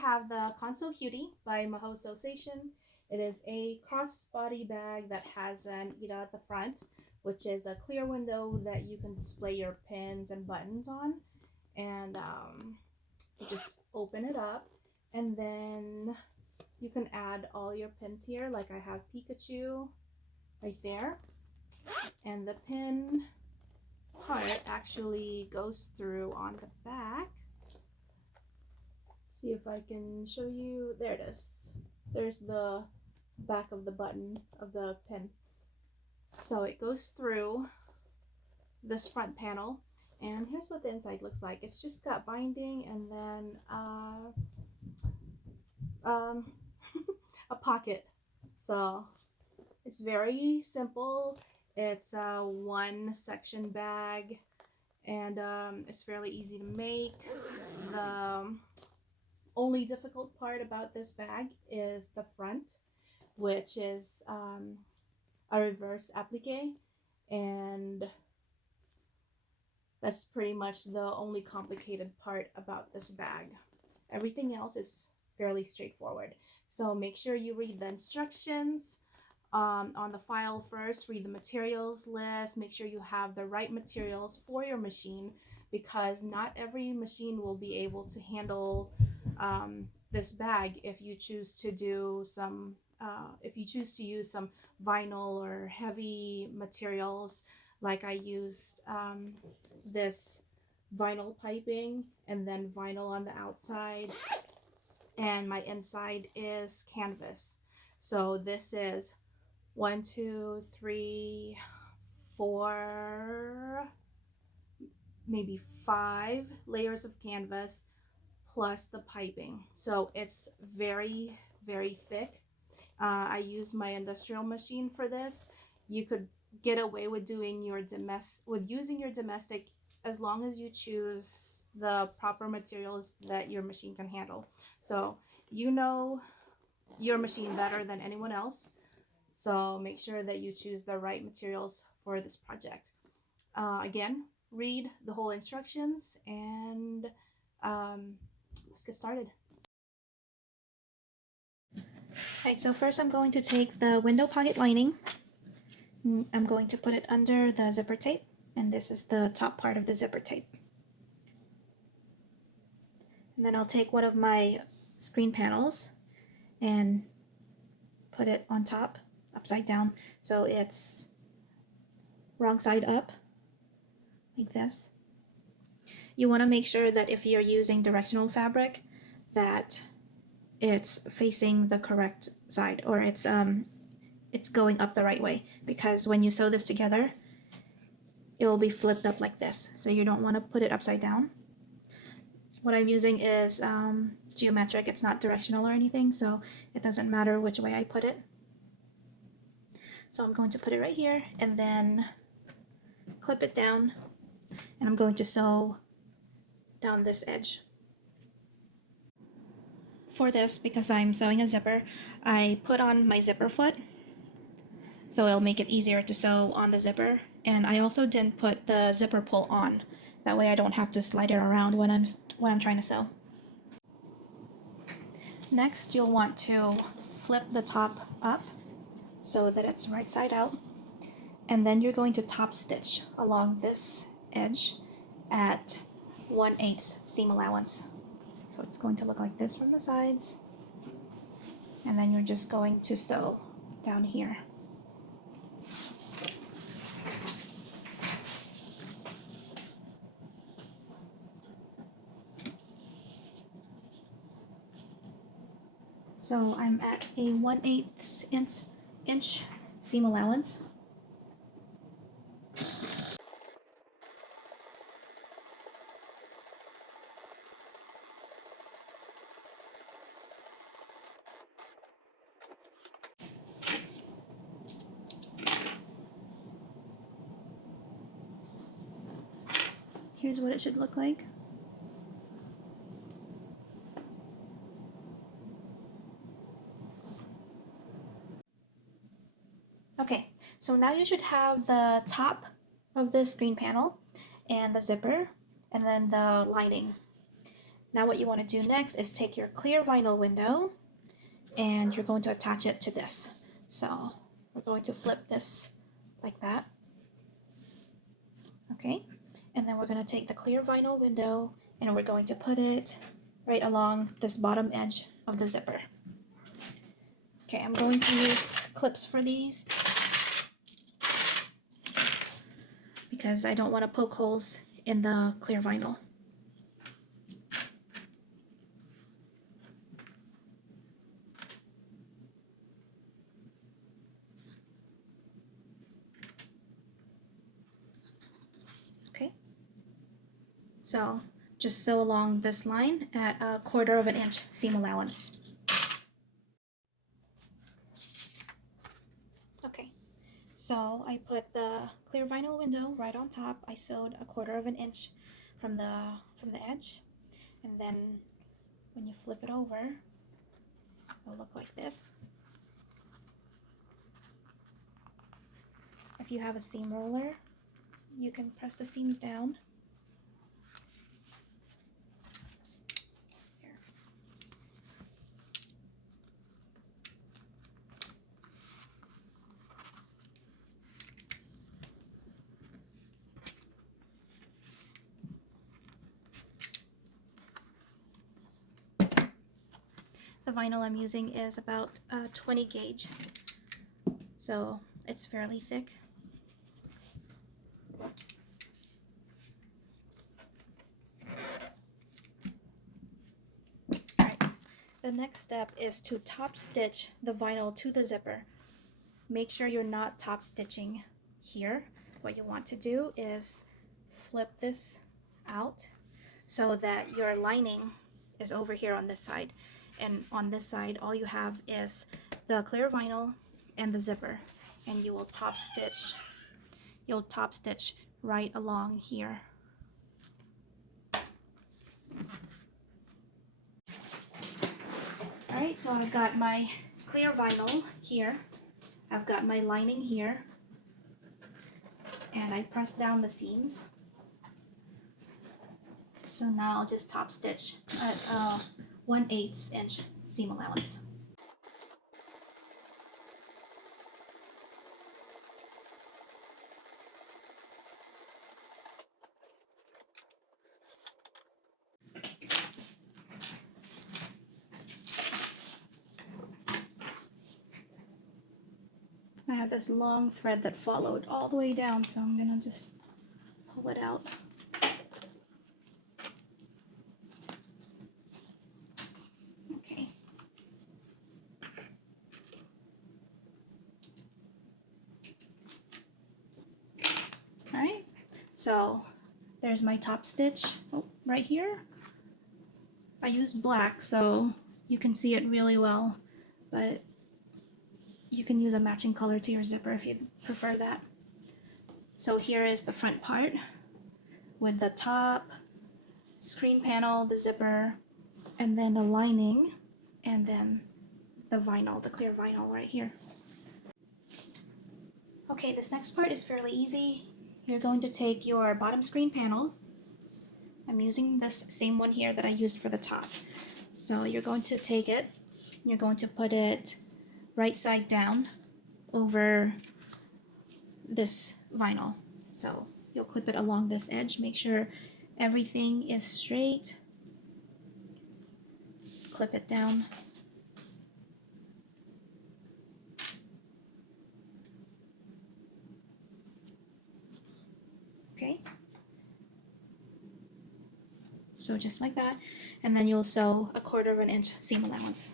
have the Console Cutie by Maho Association. It is a crossbody bag that has an Ida at the front, which is a clear window that you can display your pins and buttons on. And you just open it up, and then you can add all your pins here. Like I have Pikachu right there, and the pin part actually goes through on the back. See if I can show you. There it is. There's the back of the button of the pin. So it goes through this front panel, and here's what the inside looks like. It's just got binding and then a pocket. So it's very simple. It's a one section bag, and it's fairly easy to make. The only difficult part about this bag is the front, which is a reverse applique, and that's pretty much the only complicated part about this bag. Everything else is fairly straightforward. So make sure you read the instructions on the file first, read the materials list, make sure you have the right materials for your machine, because not every machine will be able to handle this bag if you choose to do some if you choose to use some vinyl or heavy materials. Like I used this vinyl piping and then vinyl on the outside, and my inside is canvas. So this is 1, 2, 3, 4, maybe 5 layers of canvas plus the piping. So it's very, very thick. I use my industrial machine for this. You could get away with doing your using your domestic as long as you choose the proper materials that your machine can handle. So you know your machine better than anyone else, so make sure that you choose the right materials for this project. Again, read the whole instructions, and let's get started. Okay, so first I'm going to take the window pocket lining. I'm going to put it under the zipper tape, and this is the top part of the zipper tape. And then I'll take one of my screen panels and put it on top, upside down, so it's wrong side up, like this. You want to make sure that if you're using directional fabric, that it's facing the correct side, or it's going up the right way, because when you sew this together, it will be flipped up like this. So you don't want to put it upside down. What I'm using is geometric. It's not directional or anything, so it doesn't matter which way I put it. So I'm going to put it right here and then clip it down, and I'm going to sew down this edge. For this, because I'm sewing a zipper, I put on my zipper foot, so it'll make it easier to sew on the zipper. And I also didn't put the zipper pull on. That way I don't have to slide it around when I'm trying to sew. Next, you'll want to flip the top up so that it's right side out. And then you're going to top stitch along this edge at 1/8 seam allowance. So it's going to look like this from the sides. And then you're just going to sew down here. So I'm at a 1/8 inch seam allowance. Here's what it should look like. Okay, so now you should have the top of the screen panel and the zipper and then the lining. Now what you want to do next is take your clear vinyl window and you're going to attach it to this. So we're going to flip this like that. Okay, and then we're going to take the clear vinyl window and we're going to put it right along this bottom edge of the zipper. Okay, I'm going to use clips for these because I don't want to poke holes in the clear vinyl. Okay, so just sew along this line at 1/4 of an inch seam allowance. Okay, so I put the clear vinyl window right on top. I sewed 1/4 of an inch from the edge, and then when you flip it over, it'll look like this. If you have a seam roller, you can press the seams down. Here. The vinyl I'm using is about 20 gauge, so it's fairly thick. The next step is to top stitch the vinyl to the zipper. Make sure you're not top stitching here. What you want to do is flip this out so that your lining is over here on this side. And on this side, all you have is the clear vinyl and the zipper. And you will top stitch. You'll top stitch right along here. Alright, so I've got my clear vinyl here. I've got my lining here. And I press down the seams. So now I'll just top stitch at 1/8 inch seam allowance. I have this long thread that followed all the way down, so I'm gonna just pull it out. Okay. Alright, so there's my top stitch right here. I used black so you can see it really well, but you can use a matching color to your zipper if you prefer that. So here is the front part with the top, screen panel, the zipper, and then the lining, and then the vinyl, the clear vinyl right here. Okay, this next part is fairly easy. You're going to take your bottom screen panel. I'm using this same one here that I used for the top. So you're going to take it, you're going to put it right side down over this vinyl. So you'll clip it along this edge. Make sure everything is straight. Clip it down. Okay. So just like that. And then you'll sew 1/4 of an inch seam allowance.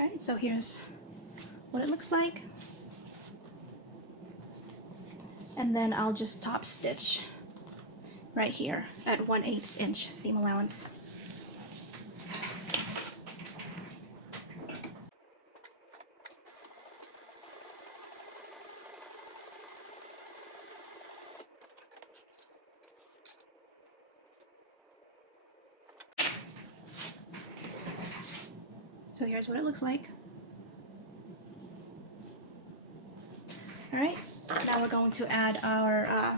Okay, so here's what it looks like. And then I'll just top stitch right here at 1/8 inch seam allowance. So here's what it looks like. All right, now we're going to add our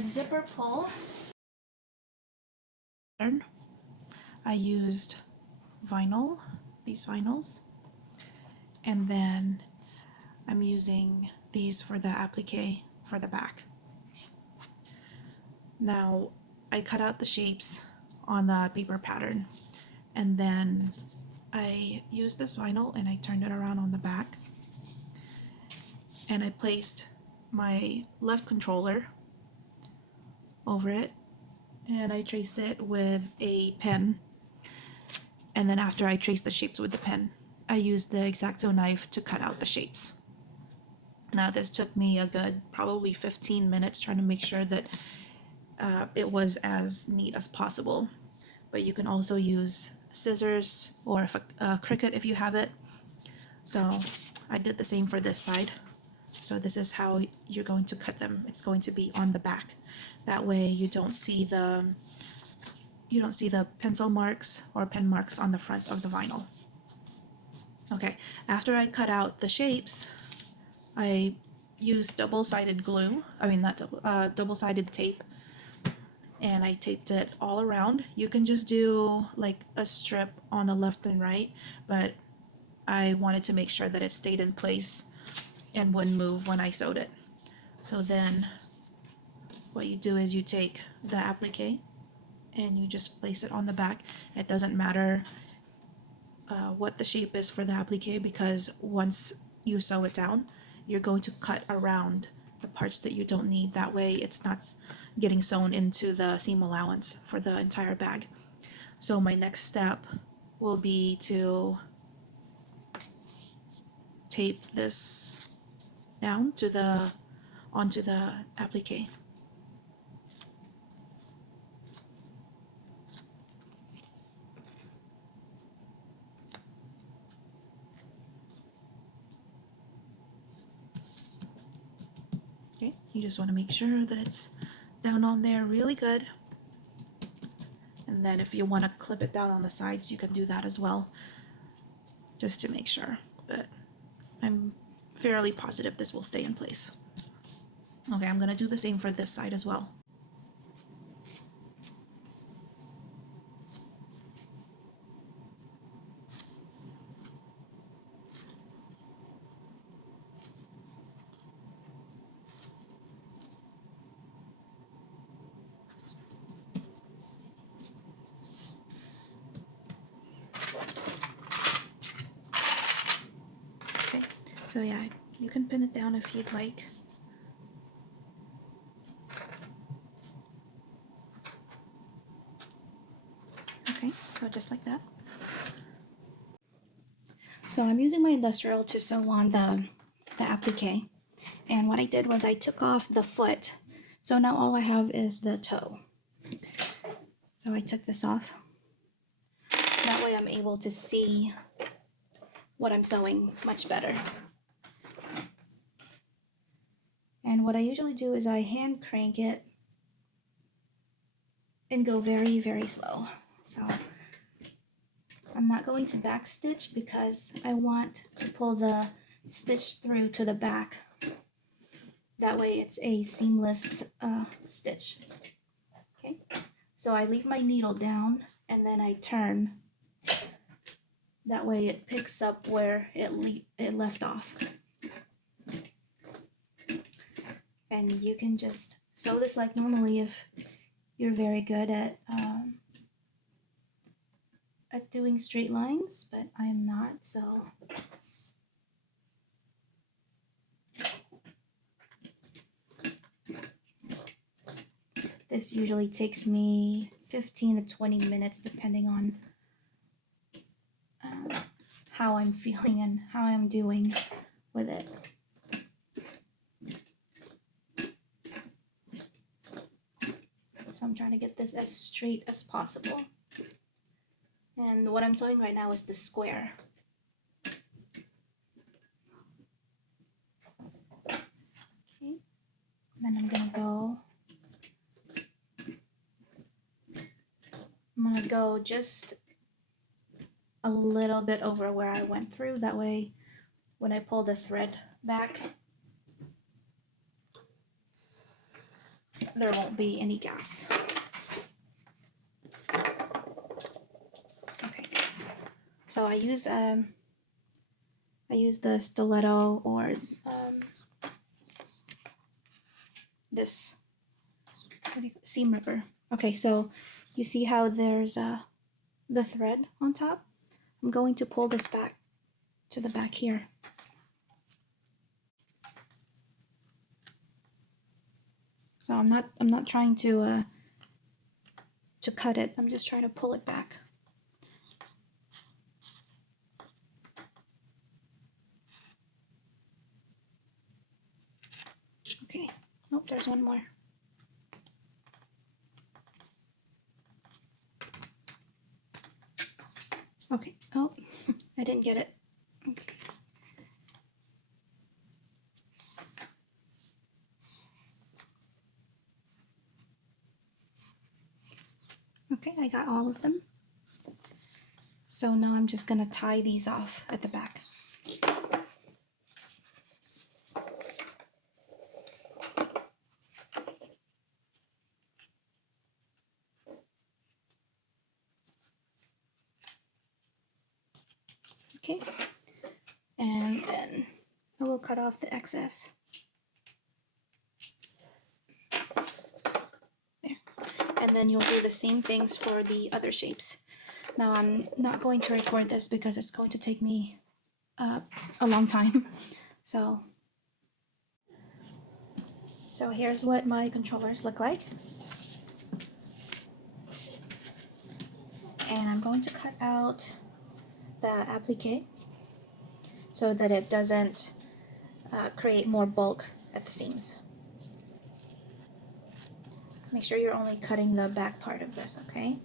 zipper pull. I used vinyl, these vinyls, and then I'm using these for the applique for the back. Now I cut out the shapes on the paper pattern, and then I used this vinyl and I turned it around on the back, and I placed my left controller over it, and I traced it with a pen. And then after I traced the shapes with the pen, I used the X-Acto knife to cut out the shapes. Now this took me a good probably 15 minutes trying to make sure that it was as neat as possible. But you can also use scissors or a Cricut if you have it. So I did the same for this side. So this is how you're going to cut them. It's going to be on the back. That way you don't see the pencil marks or pen marks on the front of the vinyl. Okay, after I cut out the shapes, I used double-sided glue. I mean, not double-sided tape, and I taped it all around. You can just do like a strip on the left and right, but I wanted to make sure that it stayed in place and wouldn't move when I sewed it. So then what you do is you take the applique and you just place it on the back. It doesn't matter what the shape is for the applique, because once you sew it down, you're going to cut around the parts that you don't need. That way it's not getting sewn into the seam allowance for the entire bag. So my next step will be to tape this down to onto the applique. Okay, you just want to make sure that it's down on there really good. And then if you want to clip it down on the sides, you can do that as well, just to make sure. But I'm fairly positive this will stay in place. Okay, I'm gonna do the same for this side as well. Okay, so yeah, you can pin it down if you'd like. Okay, so just like that. So I'm using my industrial to sew on the applique. And what I did was I took off the foot. So now all I have is the toe. So I took this off. That way I'm able to see what I'm sewing much better. And what I usually do is I hand crank it and go very, very slow. So I'm not going to back stitch because I want to pull the stitch through to the back. That way it's a seamless stitch. Okay, so I leave my needle down and then I turn. That way it picks up where it left off. And you can just sew this like normally if you're very good at doing straight lines, but I am not, so this usually takes me 15 to 20 minutes depending on how I'm feeling and how I'm doing with it. So I'm trying to get this as straight as possible. And what I'm sewing right now is the square. Okay, then I'm gonna go just a little bit over where I went through. That way, when I pull the thread back, there won't be any gaps. Okay, so I use the stiletto or this seam ripper. Okay, so you see how there's the thread on top? I'm going to pull this back to the back here. So I'm not trying to cut it. I'm just trying to pull it back. Okay. Oh, there's one more. Okay. Oh, I didn't get it. Okay, I got all of them. So now I'm just gonna tie these off at the back. Okay, and then I will cut off the excess. There. And then you'll do the same things for the other shapes. Now I'm not going to record this because it's going to take me a long time. So here's what my controllers look like. And I'm going to cut out the applique so that it doesn't create more bulk at the seams. Make sure you're only cutting the back part of this, okay?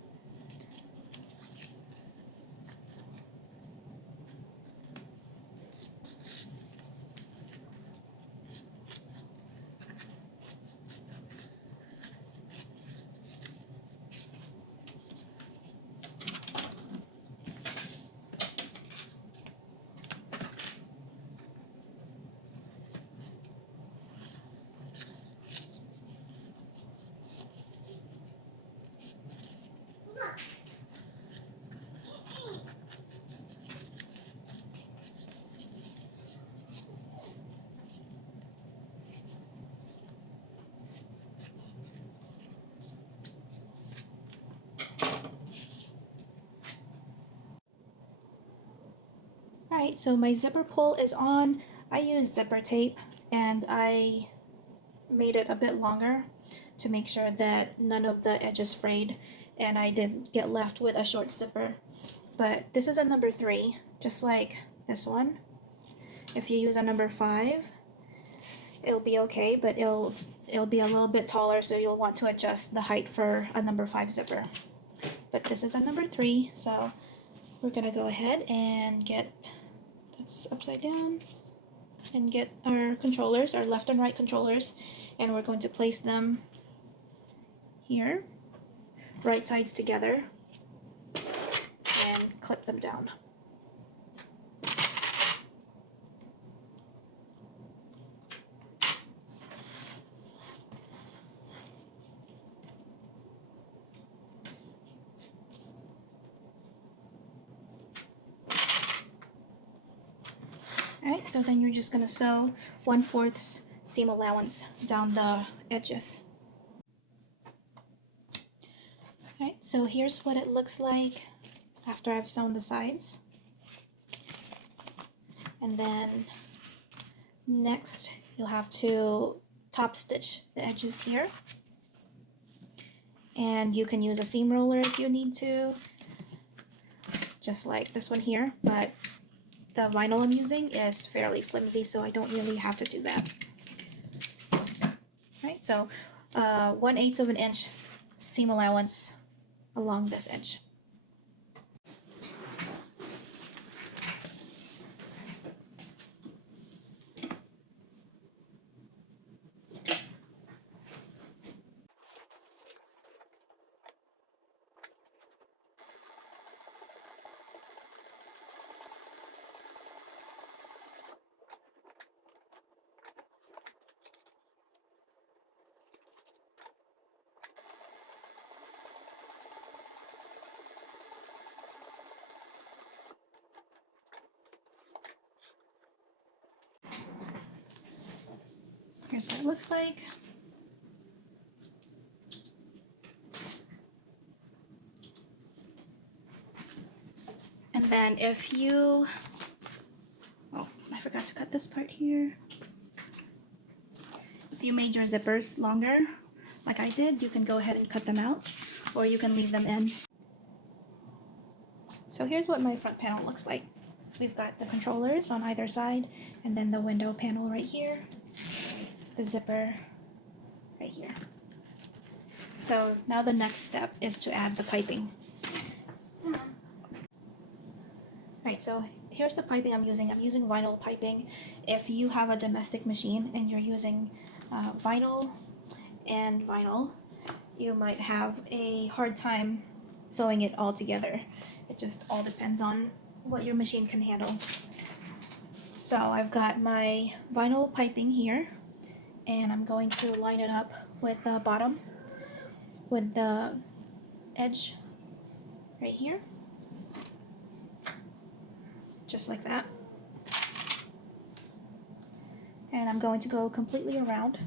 Alright, so my zipper pull is on. I used zipper tape and I made it a bit longer to make sure that none of the edges frayed and I didn't get left with a short zipper. But this is a number 3, just like this one. If you use a number 5, it'll be okay, but it'll be a little bit taller, so you'll want to adjust the height for a number 5 zipper. But this is a number 3, so we're gonna go ahead and get that's upside down and get our controllers, our left and right controllers, and we're going to place them here, right sides together, and clip them down. Alright, so then you're just going to sew 1/4 seam allowance down the edges. Alright, so here's what it looks like after I've sewn the sides. And then next you'll have to top stitch the edges here. And you can use a seam roller if you need to, just like this one here, but the vinyl I'm using is fairly flimsy, so I don't really have to do that. Right, so 1/8 of an inch seam allowance along this edge. Here's what it looks like. And then if you, oh, I forgot to cut this part here. If you made your zippers longer, like I did, you can go ahead and cut them out, or you can leave them in. So here's what my front panel looks like. We've got the controllers on either side, and then the window panel right here, the zipper right here. So now the next step is to add the piping. Alright, so here's the piping I'm using. I'm using vinyl piping. If you have a domestic machine and you're using vinyl and vinyl, you might have a hard time sewing it all together. It just all depends on what your machine can handle. So I've got my vinyl piping here, and I'm going to line it up with the bottom, with the edge right here, just like that. And I'm going to go completely around.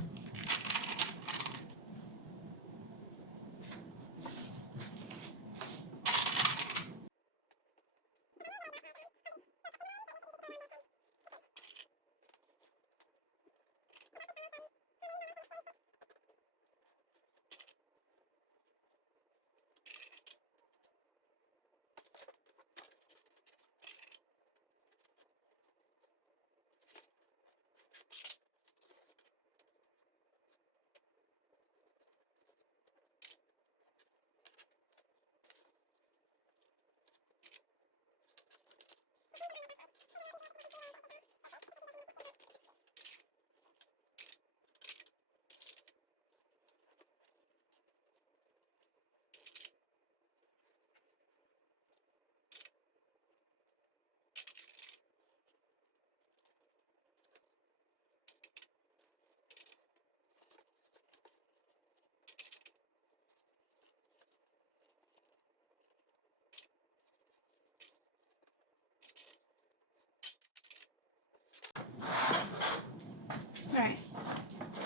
Alright,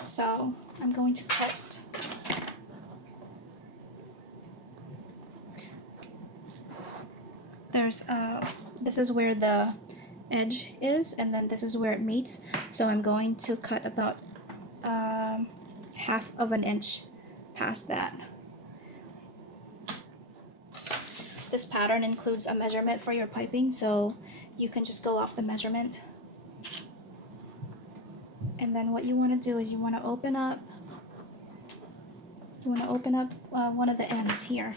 so I'm going to cut this is where the edge is, and then this is where it meets. So I'm going to cut about half of an inch past that. This pattern includes a measurement for your piping, so you can just go off the measurement. And then what you want to do is you want to open up one of the ends here.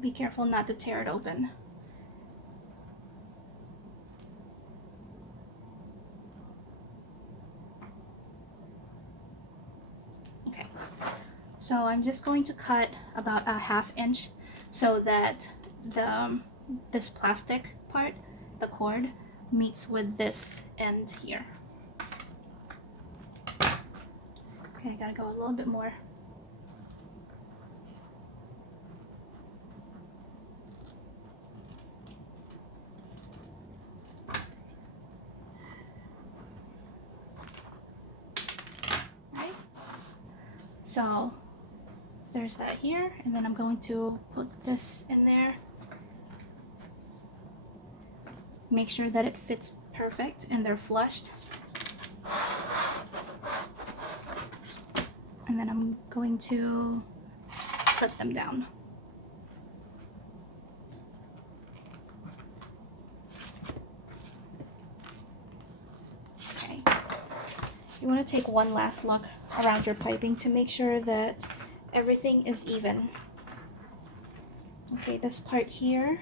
Be careful not to tear it open. Okay, so I'm just going to cut about a ½ inch so that this plastic part, the cord, meets with this end here. Okay, I gotta go a little bit more. Right? So there's that here, and then I'm going to put this in there. Make sure that it fits perfect and they're flushed. And then I'm going to clip them down. Okay. You want to take one last look around your piping to make sure that everything is even. Okay, this part here,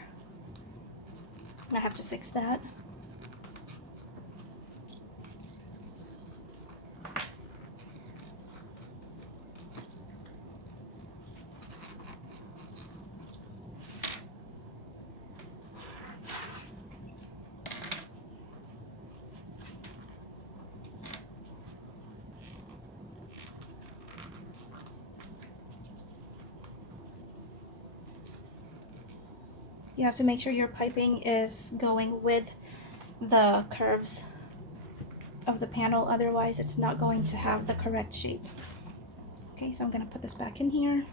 I have to fix that. You have to make sure your piping is going with the curves of the panel, otherwise it's not going to have the correct shape. Okay, so I'm going to put this back in here.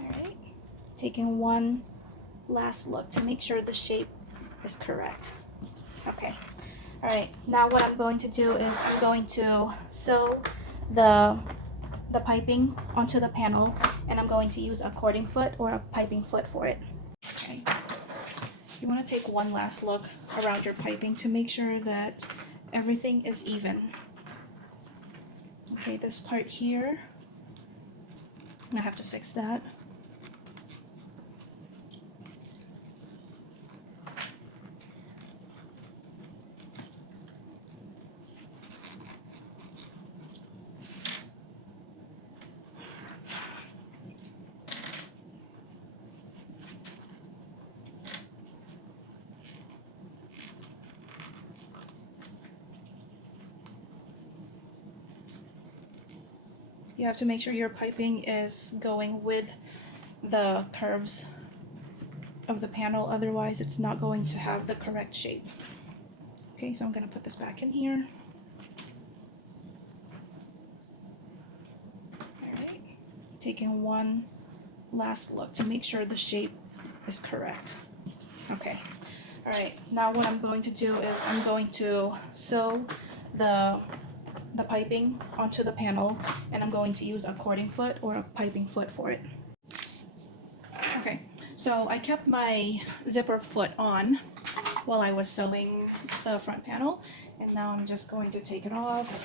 Alright, taking one last look to make sure the shape is correct. Okay, alright, now what I'm going to do is I'm going to sew the piping onto the panel, and I'm going to use a cording foot or a piping foot for it. Okay. You want to take one last look around your piping to make sure that everything is even. Okay, this part here, I have to fix that. You have to make sure your piping is going with the curves of the panel, otherwise it's not going to have the correct shape. Okay, so I'm going to put this back in here. Alright, taking one last look to make sure the shape is correct. Okay, alright, now what I'm going to do is I'm going to sew the piping onto the panel, and I'm going to use a cording foot or a piping foot for it. Okay, so I kept my zipper foot on while I was sewing the front panel, and now I'm just going to take it off.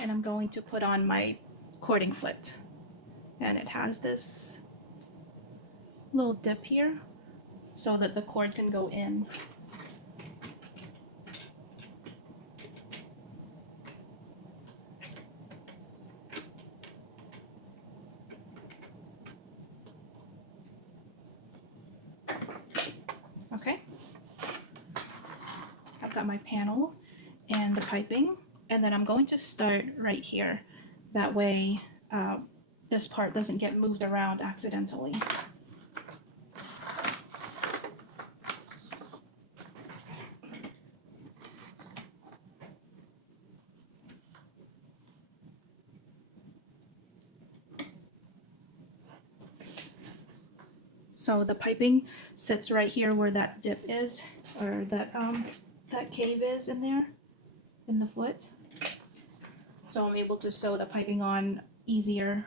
And I'm going to put on my cording foot, and it has this little dip here so that the cord can go in. Okay, I've got my panel and the piping, and then I'm going to start right here. That way this part doesn't get moved around accidentally. So the piping sits right here where that dip is, or that cave is in there, in the foot. So I'm able to sew the piping on easier.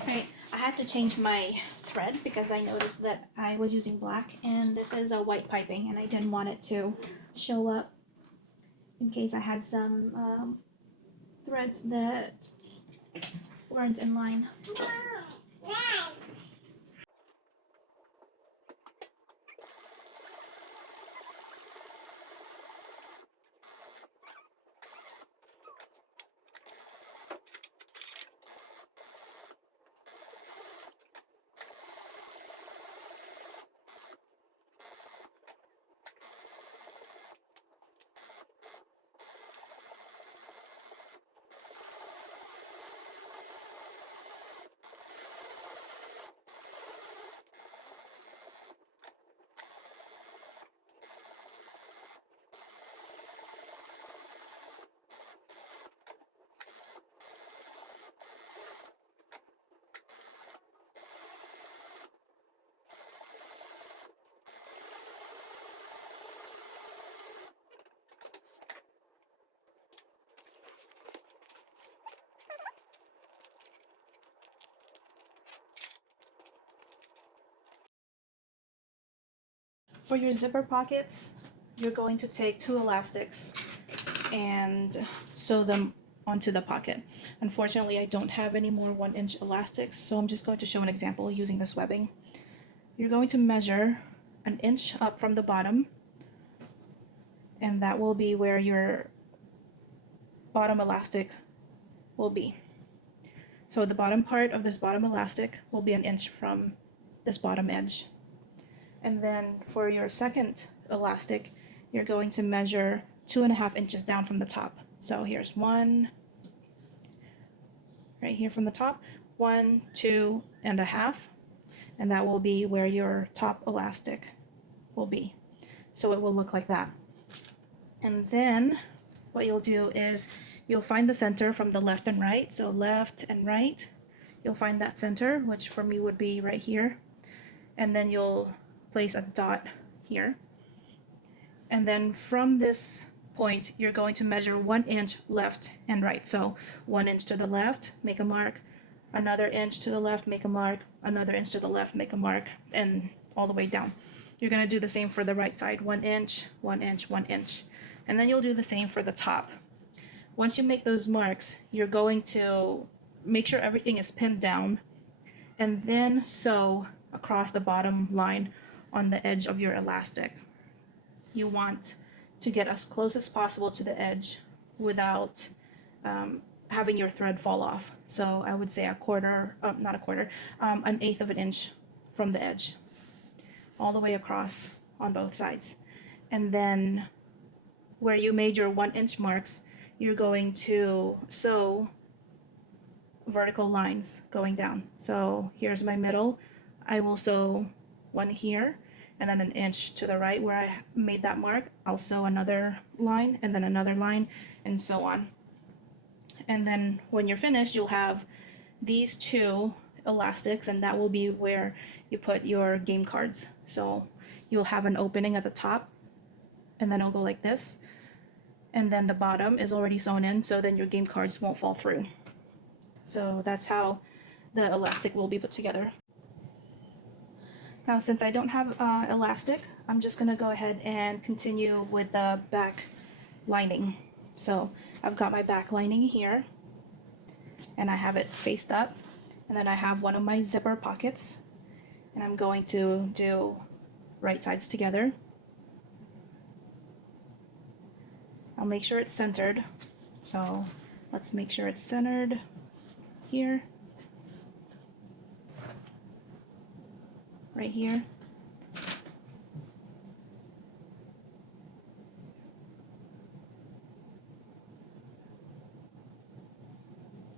Alright, I had to change my thread because I noticed that I was using black, and this is a white piping, and I didn't want it to show up in case I had some threads that weren't in line. For your zipper pockets, you're going to take 2 elastics and sew them onto the pocket. Unfortunately, I don't have any more 1-inch elastics, so I'm just going to show an example using this webbing. You're going to measure 1 inch up from the bottom, and that will be where your bottom elastic will be. So the bottom part of this bottom elastic will be 1 inch from this bottom edge. And then for your second elastic, you're going to measure 2.5 inches down from the top. So here's 1, right here from the top, 1, 2.5, and that will be where your top elastic will be. So it will look like that. And then what you'll do is you'll find the center from the left and right. So left and right, you'll find that center, which for me would be right here. And then you'll place a dot here. And then from this point, you're going to measure 1 inch left and right. So 1 inch to the left, make a mark, another inch to the left, make a mark, another inch to the left, make a mark, and all the way down. You're going to do the same for the right side, 1 inch, 1 inch, 1 inch. And then you'll do the same for the top. Once you make those marks, you're going to make sure everything is pinned down and then sew across the bottom line on the edge of your elastic. You want to get as close as possible to the edge without having your thread fall off. So I would say an 1/8 of an inch from the edge, all the way across on both sides. And then where you made your 1 inch marks, you're going to sew vertical lines going down. So here's my middle. I will sew one here, and then an inch to the right where I made that mark, I'll sew another line, and then another line, and so on. And then when you're finished, you'll have these 2 elastics, and that will be where you put your game cards. So you'll have an opening at the top, and then it'll go like this. And then the bottom is already sewn in, so then your game cards won't fall through. So that's how the elastic will be put together. Now, since I don't have elastic, I'm just gonna go ahead and continue with the back lining. So I've got my back lining here, and I have it faced up, and then I have one of my zipper pockets, and I'm going to do right sides together. I'll make sure it's centered. So let's make sure it's centered here, right here.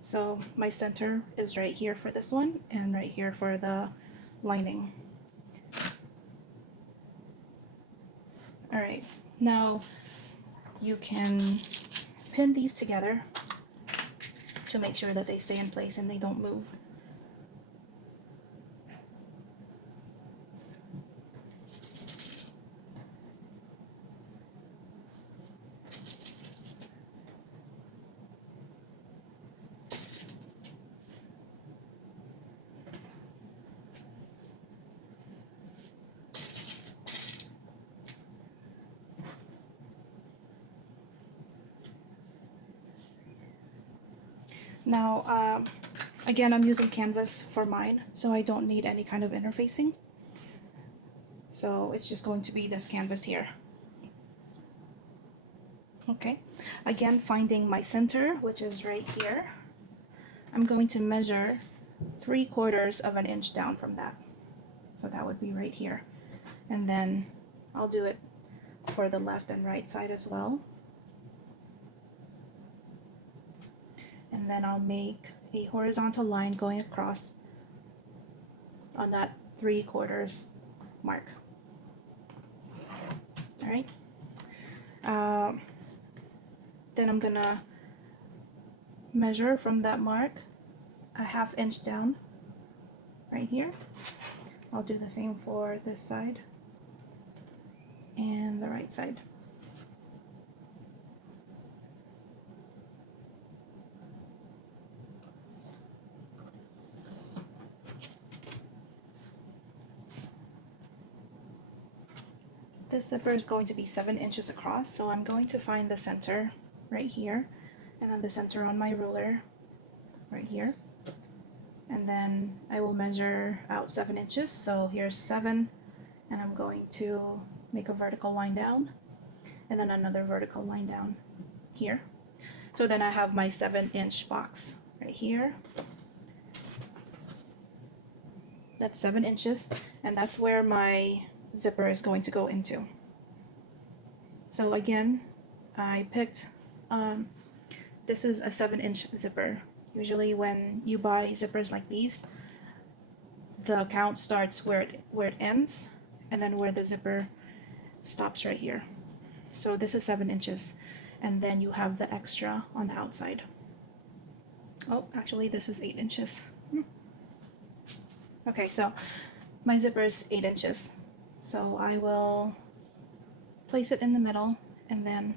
So my center is right here for this one, and right here for the lining. All right, now you can pin these together to make sure that they stay in place and they don't move. Now, again, I'm using canvas for mine, so I don't need any kind of interfacing. So it's just going to be this canvas here. Okay, again, finding my center, which is right here, I'm going to measure 3/4 of an inch down from that. So that would be right here. And then I'll do it for the left and right side as well. And then I'll make a horizontal line going across on that 3/4 mark. All right. Then I'm gonna measure from that mark a 1/2 inch down right here. I'll do the same for this side and the right side. This zipper is going to be 7 inches across, so I'm going to find the center right here, and then the center on my ruler right here. And then I will measure out 7 inches, so here's 7, and I'm going to make a vertical line down, and then another vertical line down here. So then I have my 7-inch box right here. That's 7 inches, and that's where my zipper is going to go into. So again, I picked, this is a 7-inch zipper. Usually when you buy zippers like these, the count starts where it ends, and then where the zipper stops right here. So this is 7 inches, and then you have the extra on the outside. Oh, actually this is 8 inches. Okay, so my zipper is 8 inches. So I will place it in the middle, and then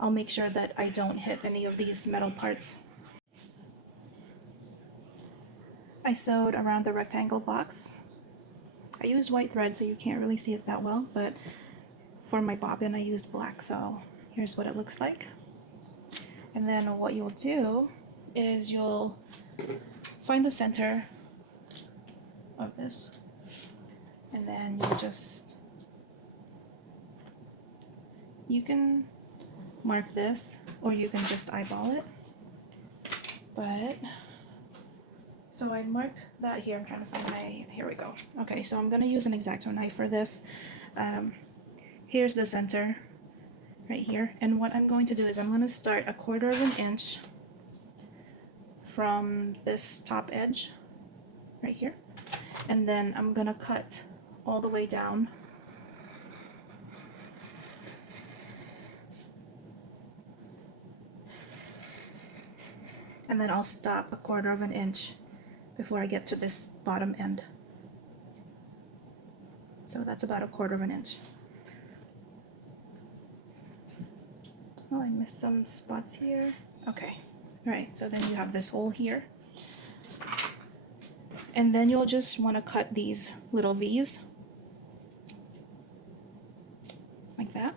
I'll make sure that I don't hit any of these metal parts. I sewed around the rectangle box. I used white thread so you can't really see it that well, but for my bobbin I used black, so here's what it looks like. And then what you'll do is you'll find the center of this, and then you can mark this, or you can just eyeball it. But so I marked that here. I'm trying to find my, here we go. Okay, so I'm gonna use an X-Acto knife for this. Here's the center right here, and what I'm going to do is I'm going to start 1/4 inch from this top edge right here, and then I'm gonna cut all the way down, and then I'll stop 1/4 inch before I get to this bottom end. So that's about 1/4 inch. Oh, I missed some spots here. Okay, all right, so then you have this hole here. And then you'll just want to cut these little V's like that.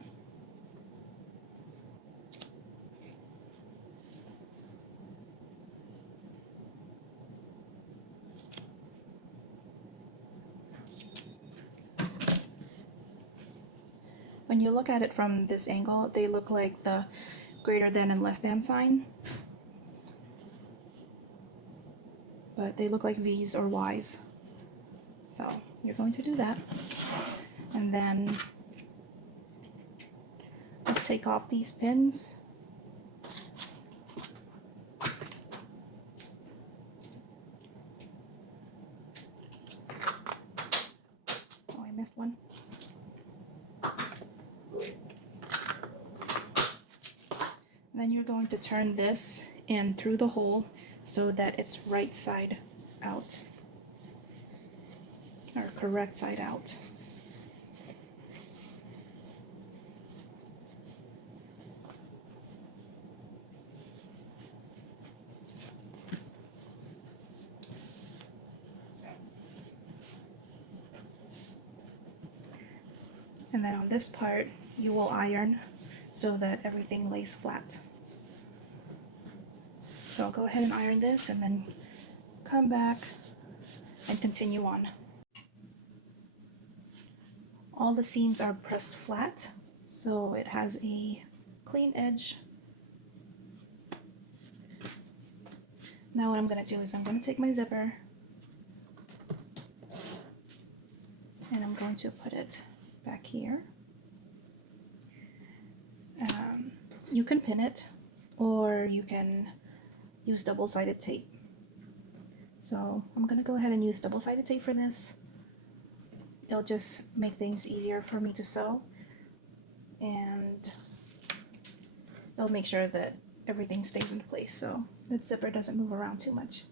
When you look at it from this angle, they look like the greater than and less than sign, but they look like V's or Y's. So you're going to do that, and then just take off these pins. Oh, I missed one. Then you're going to turn this in through the hole so that it's right side out, or correct side out. And then on this part, you will iron so that everything lays flat. So I'll go ahead and iron this and then come back and continue on. All the seams are pressed flat, so it has a clean edge. Now what I'm going to do is I'm going to take my zipper and I'm going to put it back here. You can pin it, or you can use double-sided tape. So I'm going to go ahead and use double-sided tape for this. It'll just make things easier for me to sew, and it'll make sure that everything stays in place so the zipper doesn't move around too much.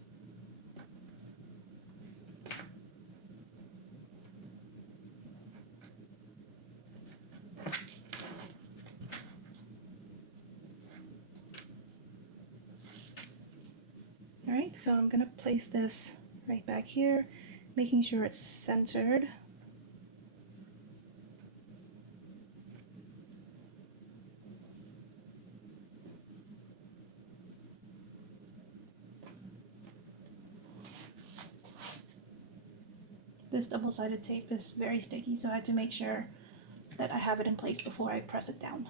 Alright, so I'm going to place this right back here, making sure it's centered. This double-sided tape is very sticky, so I have to make sure that I have it in place before I press it down.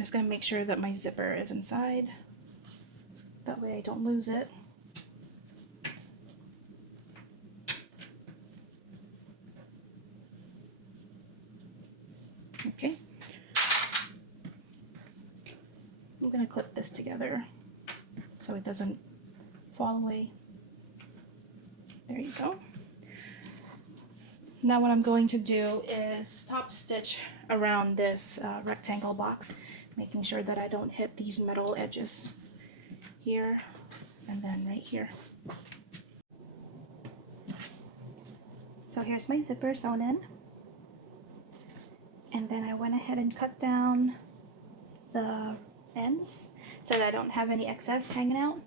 just gonna make sure that my zipper is inside. That way I don't lose it. Okay. I'm gonna clip this together so it doesn't fall away. There you go. Now what I'm going to do is top stitch around this rectangle box, making sure that I don't hit these metal edges here and then right here. So here's my zipper sewn in, and then I went ahead and cut down the ends so that I don't have any excess hanging out.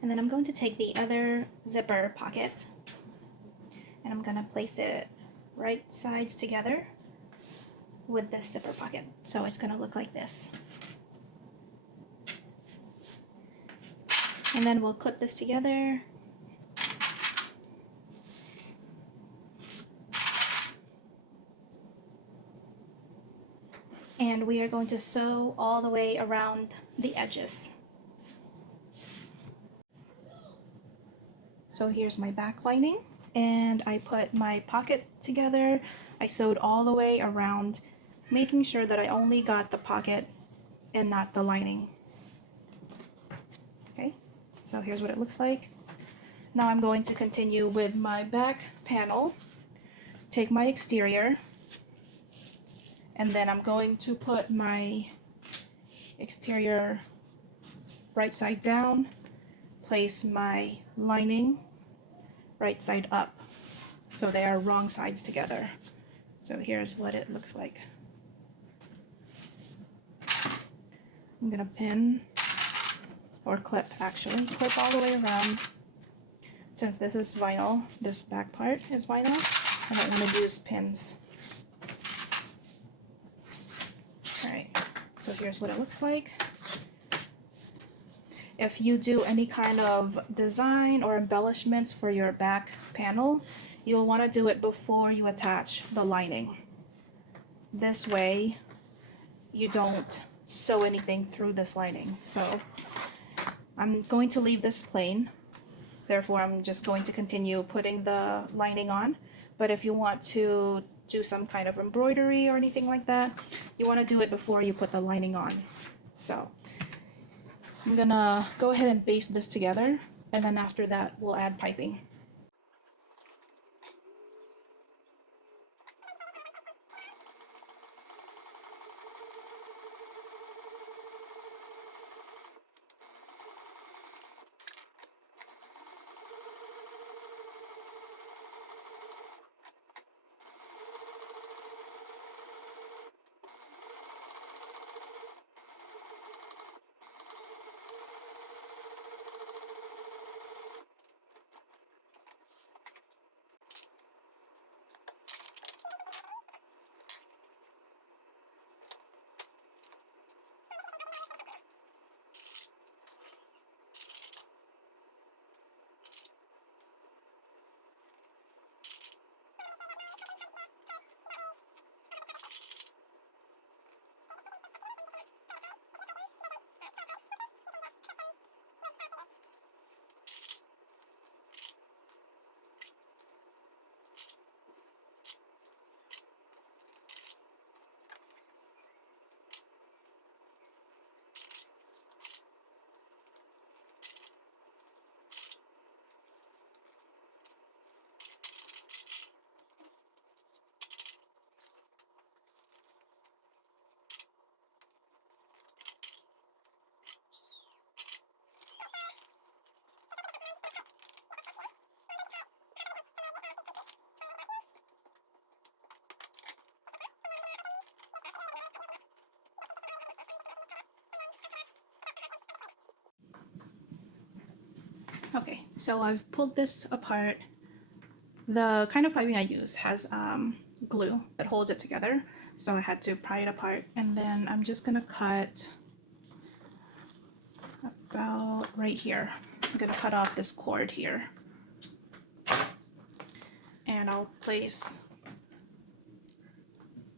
And then I'm going to take the other zipper pocket and I'm going to place it right sides together with this zipper pocket. So it's going to look like this. And then we'll clip this together. And we are going to sew all the way around the edges. So here's my back lining, and I put my pocket together. I sewed all the way around, making sure that I only got the pocket and not the lining. Okay, so here's what it looks like. Now I'm going to continue with my back panel, take my exterior, and then I'm going to put my exterior right side down, place my lining right side up, so they are wrong sides together. So here's what it looks like. I'm gonna pin, or clip actually, clip all the way around. Since this is vinyl, this back part is vinyl, I don't want to use pins. Alright, so here's what it looks like. If you do any kind of design or embellishments for your back panel, you'll want to do it before you attach the lining. This way you don't sew anything through this lining. So I'm going to leave this plain, therefore I'm just going to continue putting the lining on. But if you want to do some kind of embroidery or anything like that, you want to do it before you put the lining on. So I'm gonna go ahead and baste this together, and then after that we'll add piping. Okay, so I've pulled this apart. The kind of piping I use has glue that holds it together, so I had to pry it apart, and then I'm just gonna cut about right here. I'm gonna cut off this cord here, and I'll place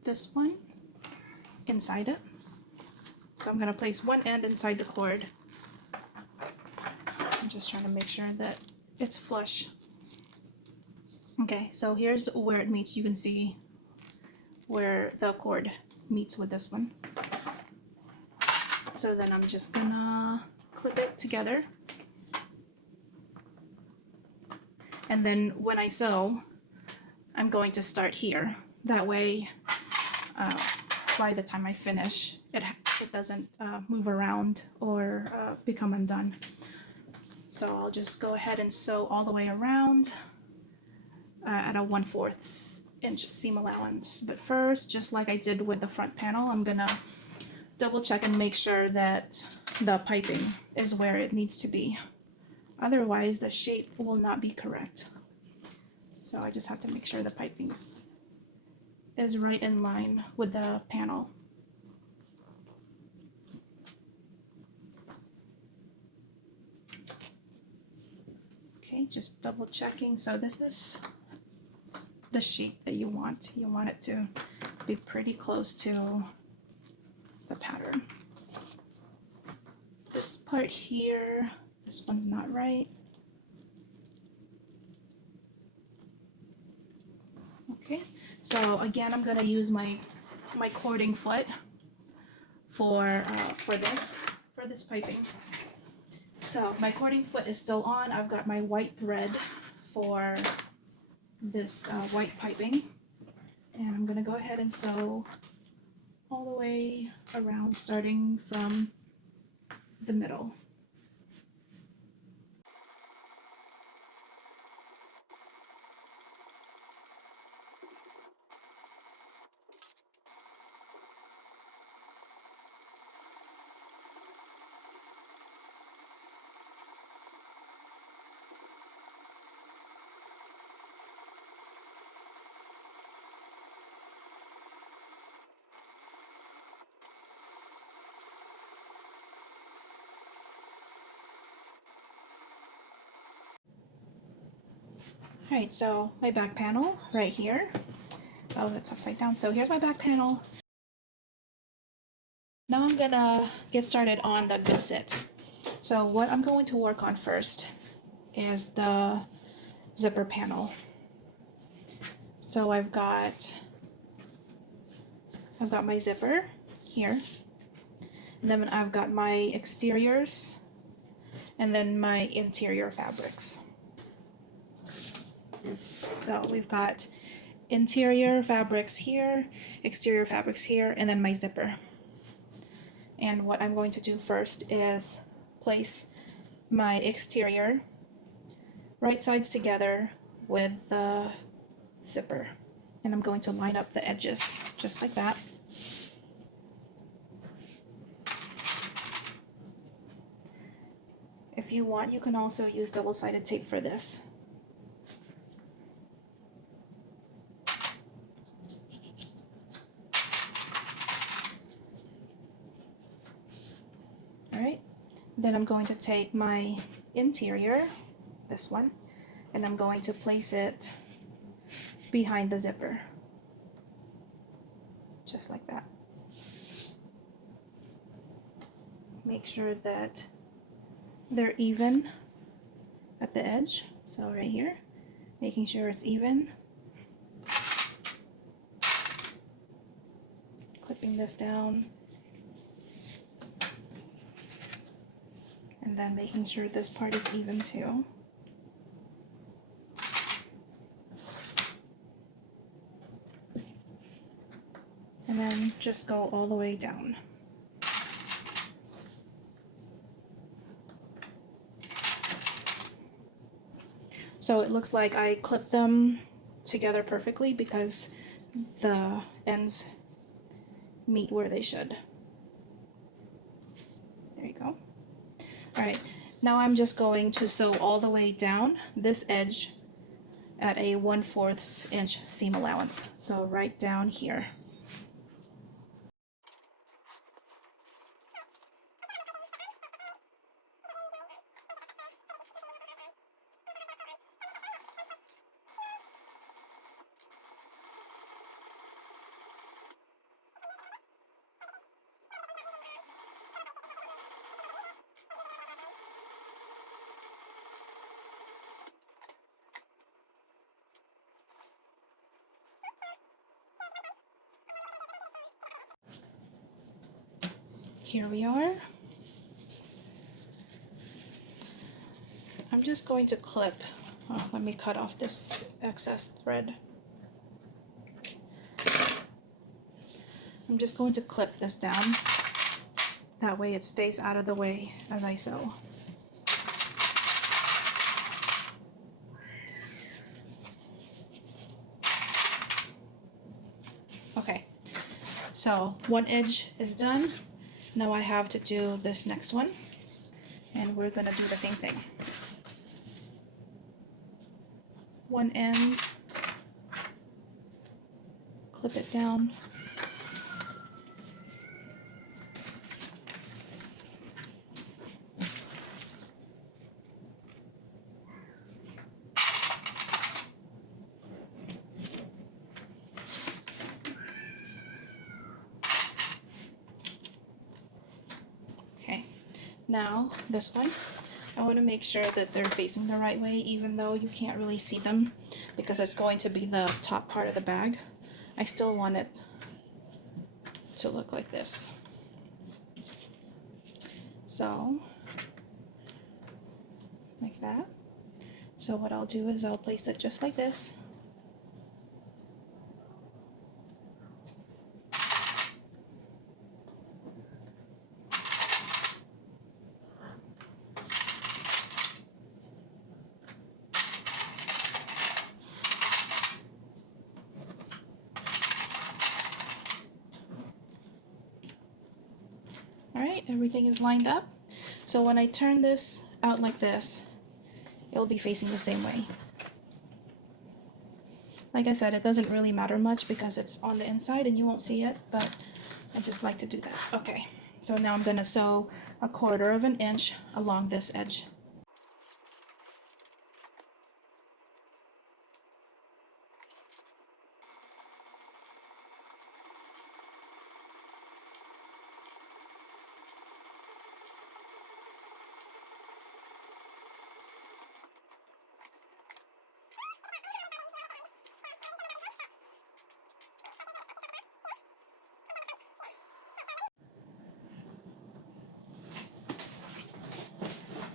this one inside it. So I'm going to place one end inside the cord. I'm just trying to make sure that it's flush. Okay, so here's where it meets. You can see where the cord meets with this one. So then I'm just gonna clip it together. And then when I sew, I'm going to start here. That way, by the time I finish, it doesn't move around or become undone. So I'll just go ahead and sew all the way around at a 1/4 inch seam allowance. But first, just like I did with the front panel, I'm gonna double check and make sure that the piping is where it needs to be. Otherwise, the shape will not be correct. So I just have to make sure the piping is right in line with the panel. Okay, just double checking. So this is the shape that you want. You want it to be pretty close to the pattern. This part here, this one's not right. Okay, so again, I'm gonna use my cording foot for this piping. So my cording foot is still on. I've got my white thread for this white piping, and I'm gonna go ahead and sew all the way around, starting from the middle. Alright, so my back panel right here. Oh, it's upside down. So here's my back panel. Now I'm gonna get started on the gusset. So what I'm going to work on first is the zipper panel. So I've got my zipper here, and then I've got my exteriors, and then my interior fabrics. So we've got interior fabrics here, exterior fabrics here, and then my zipper. And what I'm going to do first is place my exterior right sides together with the zipper. And I'm going to line up the edges just like that. If you want, you can also use double-sided tape for this. Alright, then I'm going to take my interior, this one, and I'm going to place it behind the zipper, just like that. Make sure that they're even at the edge, so right here, making sure it's even. Clipping this down. And then making sure this part is even too. And then just go all the way down. So it looks like I clipped them together perfectly because the ends meet where they should. There you go. Alright, now I'm just going to sew all the way down this edge at a 1/4 inch seam allowance. So right down here. here we are. I'm just going to clip, let me cut off this excess thread. I'm just going to clip this down. That way it stays out of the way as I sew. Okay, so one edge is done. Now I have to do this next one, and we're gonna do the same thing. One end, clip it down. Okay, now this one, I want to make sure that they're facing the right way, even though you can't really see them because it's going to be the top part of the bag. I still want it to look like this. So, like that. So what I'll do is I'll place it just like this. Alright, everything is lined up. So when I turn this out like this, it'll be facing the same way. Like I said, it doesn't really matter much because it's on the inside and you won't see it, but I just like to do that. Okay, so now I'm going to sew 1/4 of an inch along this edge.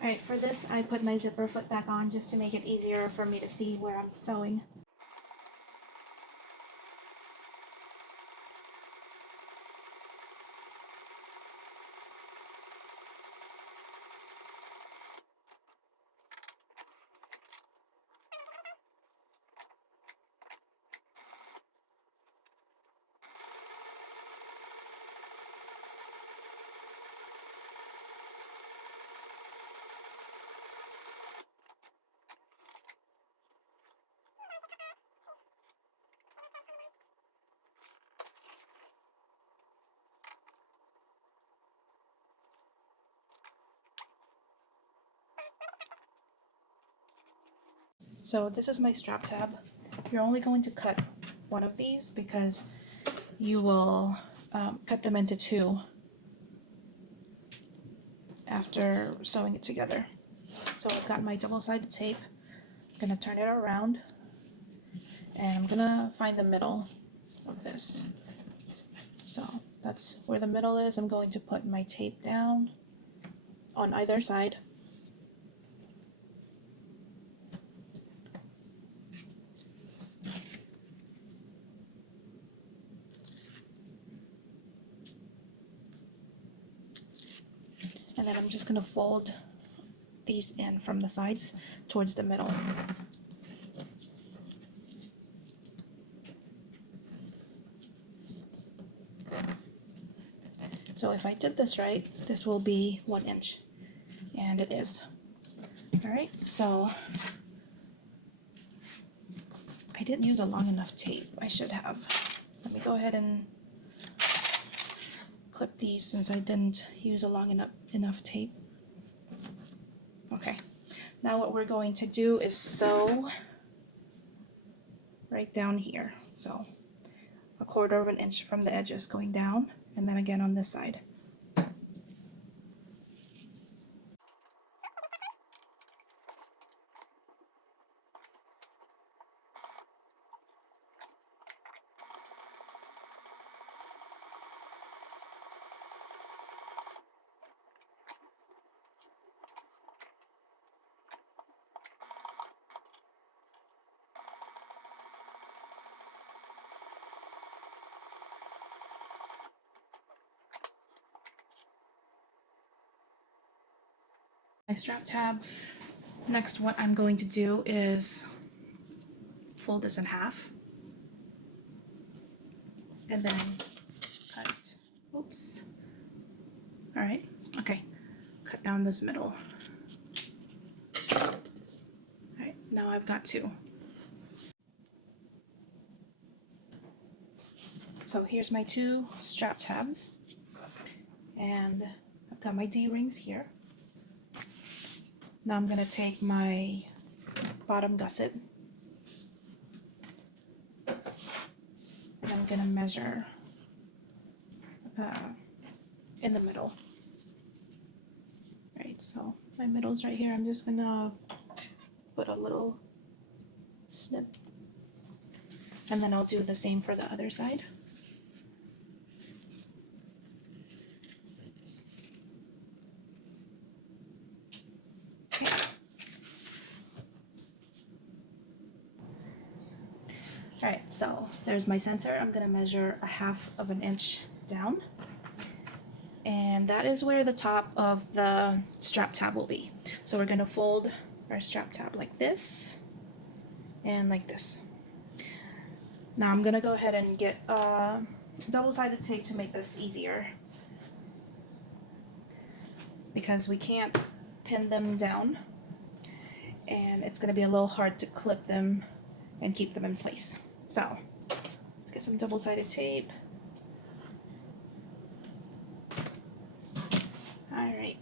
Alright, for this I put my zipper foot back on just to make it easier for me to see where I'm sewing. So this is my strap tab. You're only going to cut one of these because you will cut them into two after sewing it together. So I've got my double-sided tape. I'm gonna turn it around and I'm gonna find the middle of this. So that's where the middle is. I'm going to put my tape down on either side. And then I'm just going to fold these in from the sides towards the middle. So if I did this right, this will be 1 inch, and it is. Alright, so I didn't use a long enough tape. I should have. Let me go ahead and clip these since I didn't use a long enough tape. Okay, now what we're going to do is sew right down here. So 1/4 of an inch from the edges going down, and then again on this side. My strap tab. Next, what I'm going to do is fold this in half and then cut. Oops. All right. Okay. Cut down this middle. All right. Now I've got two. So here's my two strap tabs, and I've got my D-rings here. Now I'm gonna take my bottom gusset and I'm gonna measure in the middle. Right, so my middle's right here. I'm just gonna put a little snip, and then I'll do the same for the other side. Alright, so there's my center. I'm going to measure a 1/2 inch down. And that is where the top of the strap tab will be. So we're going to fold our strap tab like this and like this. Now I'm going to go ahead and get double-sided tape to make this easier, because we can't pin them down and it's going to be a little hard to clip them and keep them in place. So let's get some double-sided tape. All right.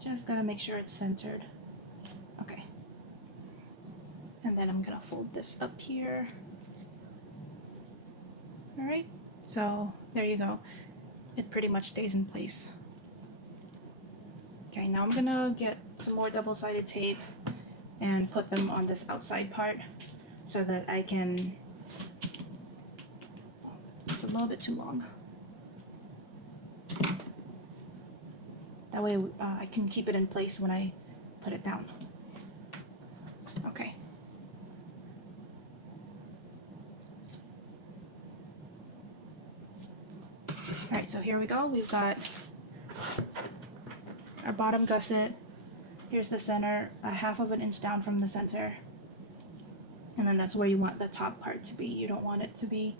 Just gotta make sure it's centered. Okay. And then I'm gonna fold this up here. All right, so there you go. It pretty much stays in place. Okay, now I'm gonna get some more double-sided tape and put them on this outside part so that I can, it's a little bit too long. That way I can keep it in place when I put it down. Okay. Alright, so here we go. We've got our bottom gusset. Here's the center, a 1/2 inch down from the center. And then that's where you want the top part to be. You don't want it to be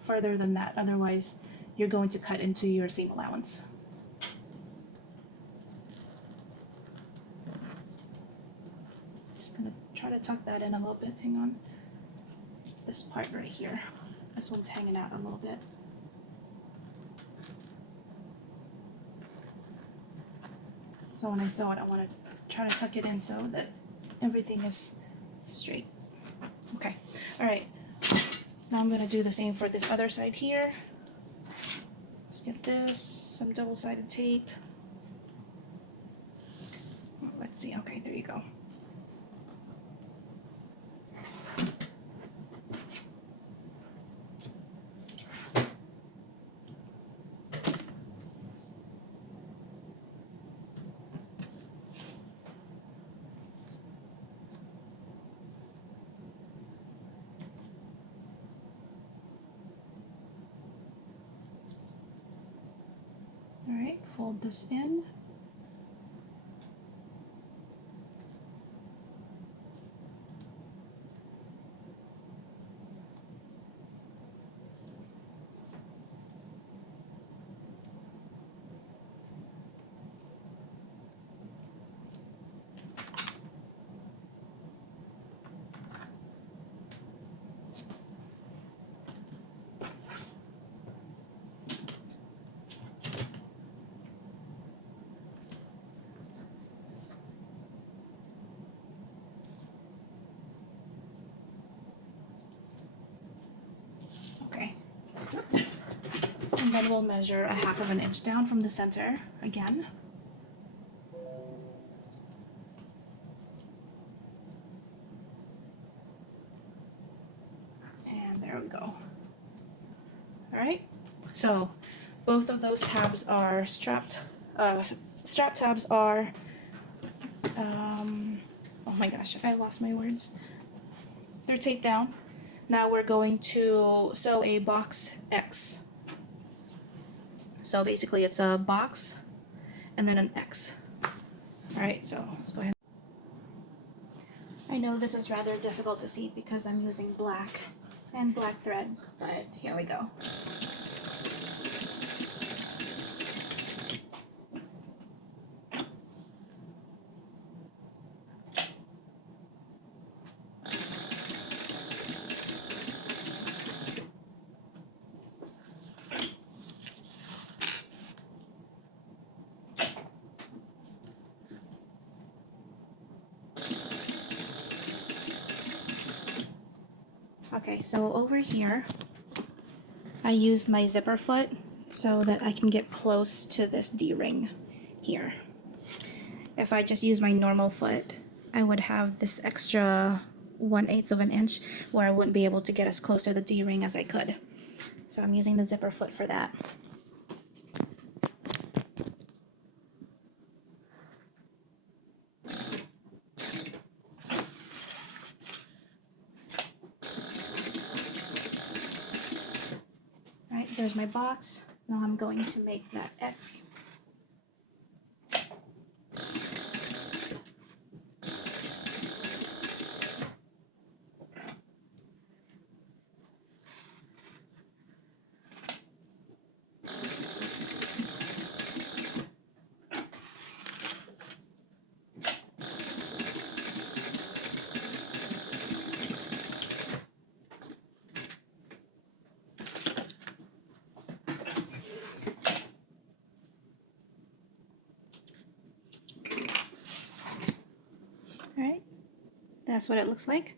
further than that, otherwise you're going to cut into your seam allowance. Just gonna try to tuck that in a little bit. Hang on. This part right here. This one's hanging out a little bit. So when I sew it, I want to try to tuck it in so that everything is straight. Okay, all right. Now I'm going to do the same for this other side here. Let's get this, some double-sided tape. Let's see, okay, there you go. All right, fold this in. Okay. And then we'll measure a 1/2 inch down from the center again. There we go. All right, so both of those tabs are strapped. Strap tabs are, oh my gosh, I lost my words. They're taped down. Now we're going to sew a box X. So basically it's a box and then an X. All right, so let's go ahead. I know this is rather difficult to see because I'm using black and black thread, but here we go. Okay, so over here, I used my zipper foot so that I can get close to this D-ring here. If I just use my normal foot, I would have this extra 1/8 of an inch where I wouldn't be able to get as close to the D-ring as I could. So I'm using the zipper foot for that. Alright, there's my box. Now I'm going to make that X. Alright, that's what it looks like.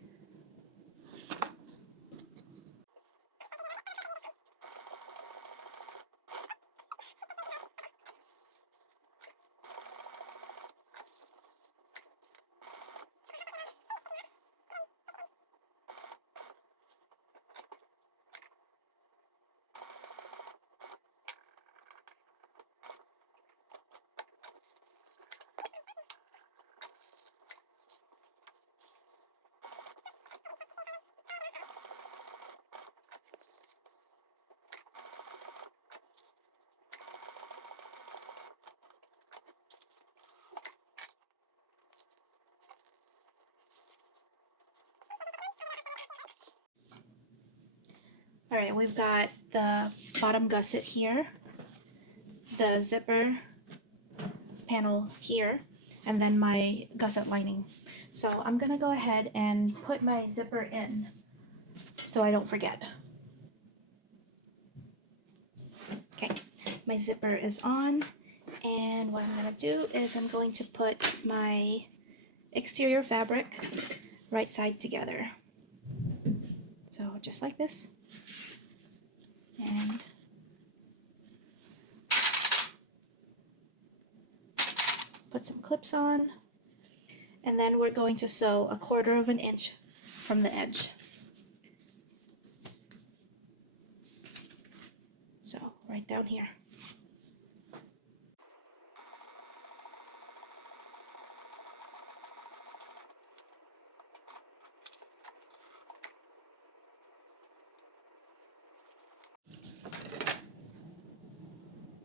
Alright, we've got the bottom gusset here, the zipper panel here, and then my gusset lining. So I'm gonna go ahead and put my zipper in so I don't forget. Okay, my zipper is on, and what I'm gonna do is I'm going to put my exterior fabric right side together. So just like this. And put some clips on, and then we're going to sew 1/4 of an inch from the edge. So right down here.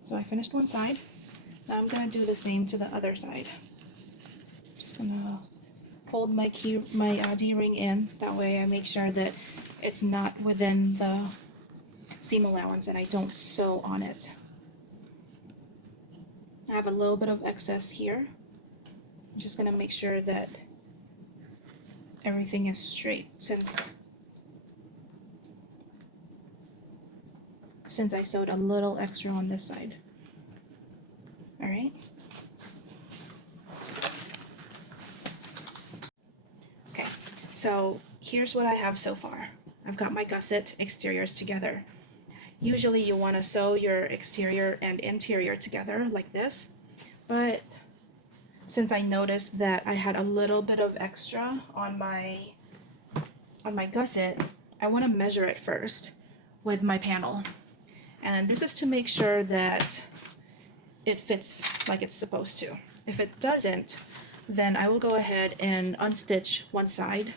So I finished one side. Now I'm gonna do the same to the other side. Just gonna fold my D-ring in. That way I make sure that it's not within the seam allowance and I don't sew on it. I have a little bit of excess here. I'm just gonna make sure that everything is straight since I sewed a little extra on this side. All right. Okay, so here's what I have so far. I've got my gusset exteriors together. Usually you want to sew your exterior and interior together like this, but since I noticed that I had a little bit of extra on my gusset, I want to measure it first with my panel. And this is to make sure that it fits like it's supposed to. If it doesn't, then I will go ahead and unstitch one side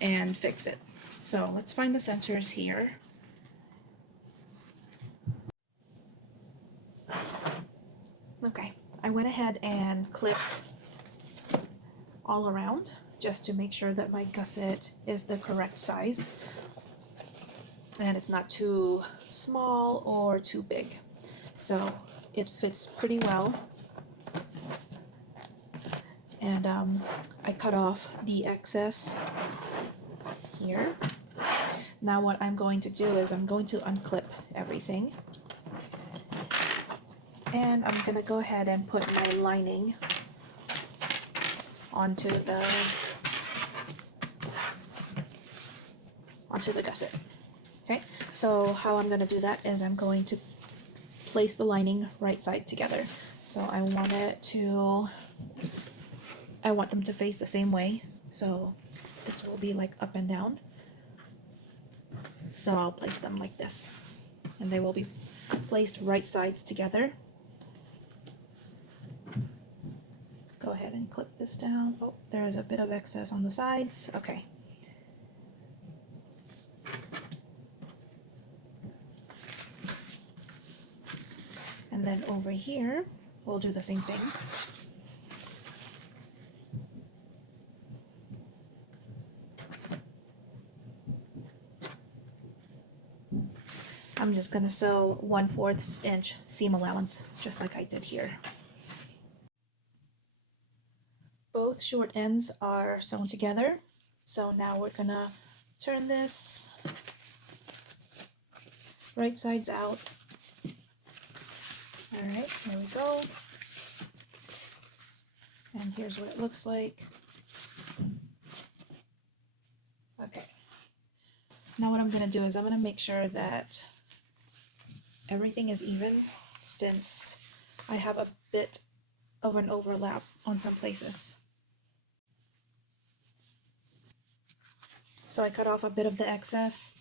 and fix it. So let's find the centers here. Okay, I went ahead and clipped all around just to make sure that my gusset is the correct size and it's not too small or too big. So it fits pretty well. And I cut off the excess here. Now what I'm going to do is I'm going to unclip everything. And I'm going to go ahead and put my lining onto the gusset. Okay, so how I'm going to do that is I'm going to place the lining right side together. So I want them to face the same way. So this will be like up and down. So I'll place them like this, and they will be placed right sides together. Go ahead and clip this down. Oh, there is a bit of excess on the sides. Okay. And then over here, we'll do the same thing. I'm just going to sew 1/4 inch seam allowance, just like I did here. Both short ends are sewn together. So now we're going to turn this right sides out. All right, there we go. And here's what it looks like. Okay. Now what I'm going to do is I'm going to make sure that everything is even, since I have a bit of an overlap on some places. So I cut off a bit of the excess,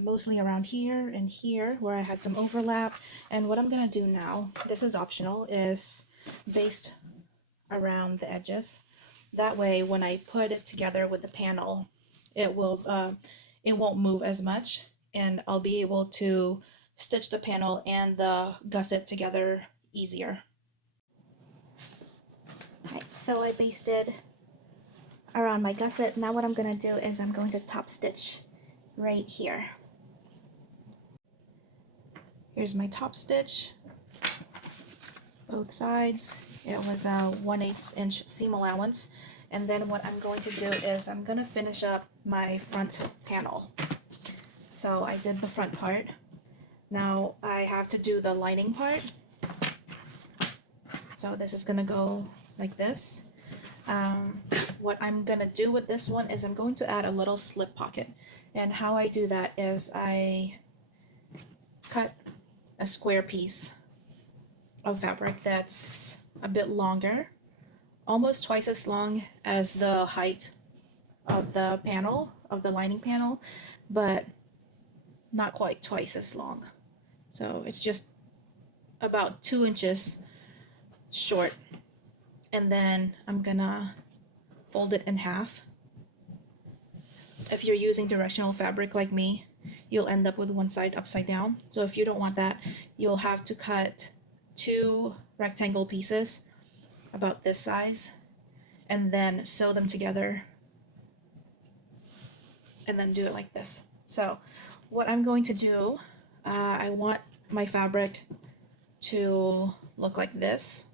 mostly around here and here where I had some overlap. And what I'm going to do now, this is optional, is baste around the edges. That way when I put it together with the panel, it won't move as much, and I'll be able to stitch the panel and the gusset together easier. Right, so I basted around my gusset. Now what I'm going to do is I'm going to top stitch right here. Here's my top stitch, both sides. It was a 1/8 inch seam allowance. And then what I'm going to do is I'm going to finish up my front panel. So I did the front part. Now I have to do the lining part. So this is going to go like this. What I'm going to do with this one is I'm going to add a little slip pocket. And how I do that is I cut a square piece of fabric that's a bit longer, almost twice as long as the height of the panel, of the lining panel, but not quite twice as long. So it's just about 2 inches short. And then I'm gonna fold it in half. If you're using directional fabric like me, you'll end up with one side upside down. So if you don't want that, you'll have to cut 2 rectangle pieces about this size and then sew them together and then do it like this. So what I'm going to do, I want my fabric to look like this.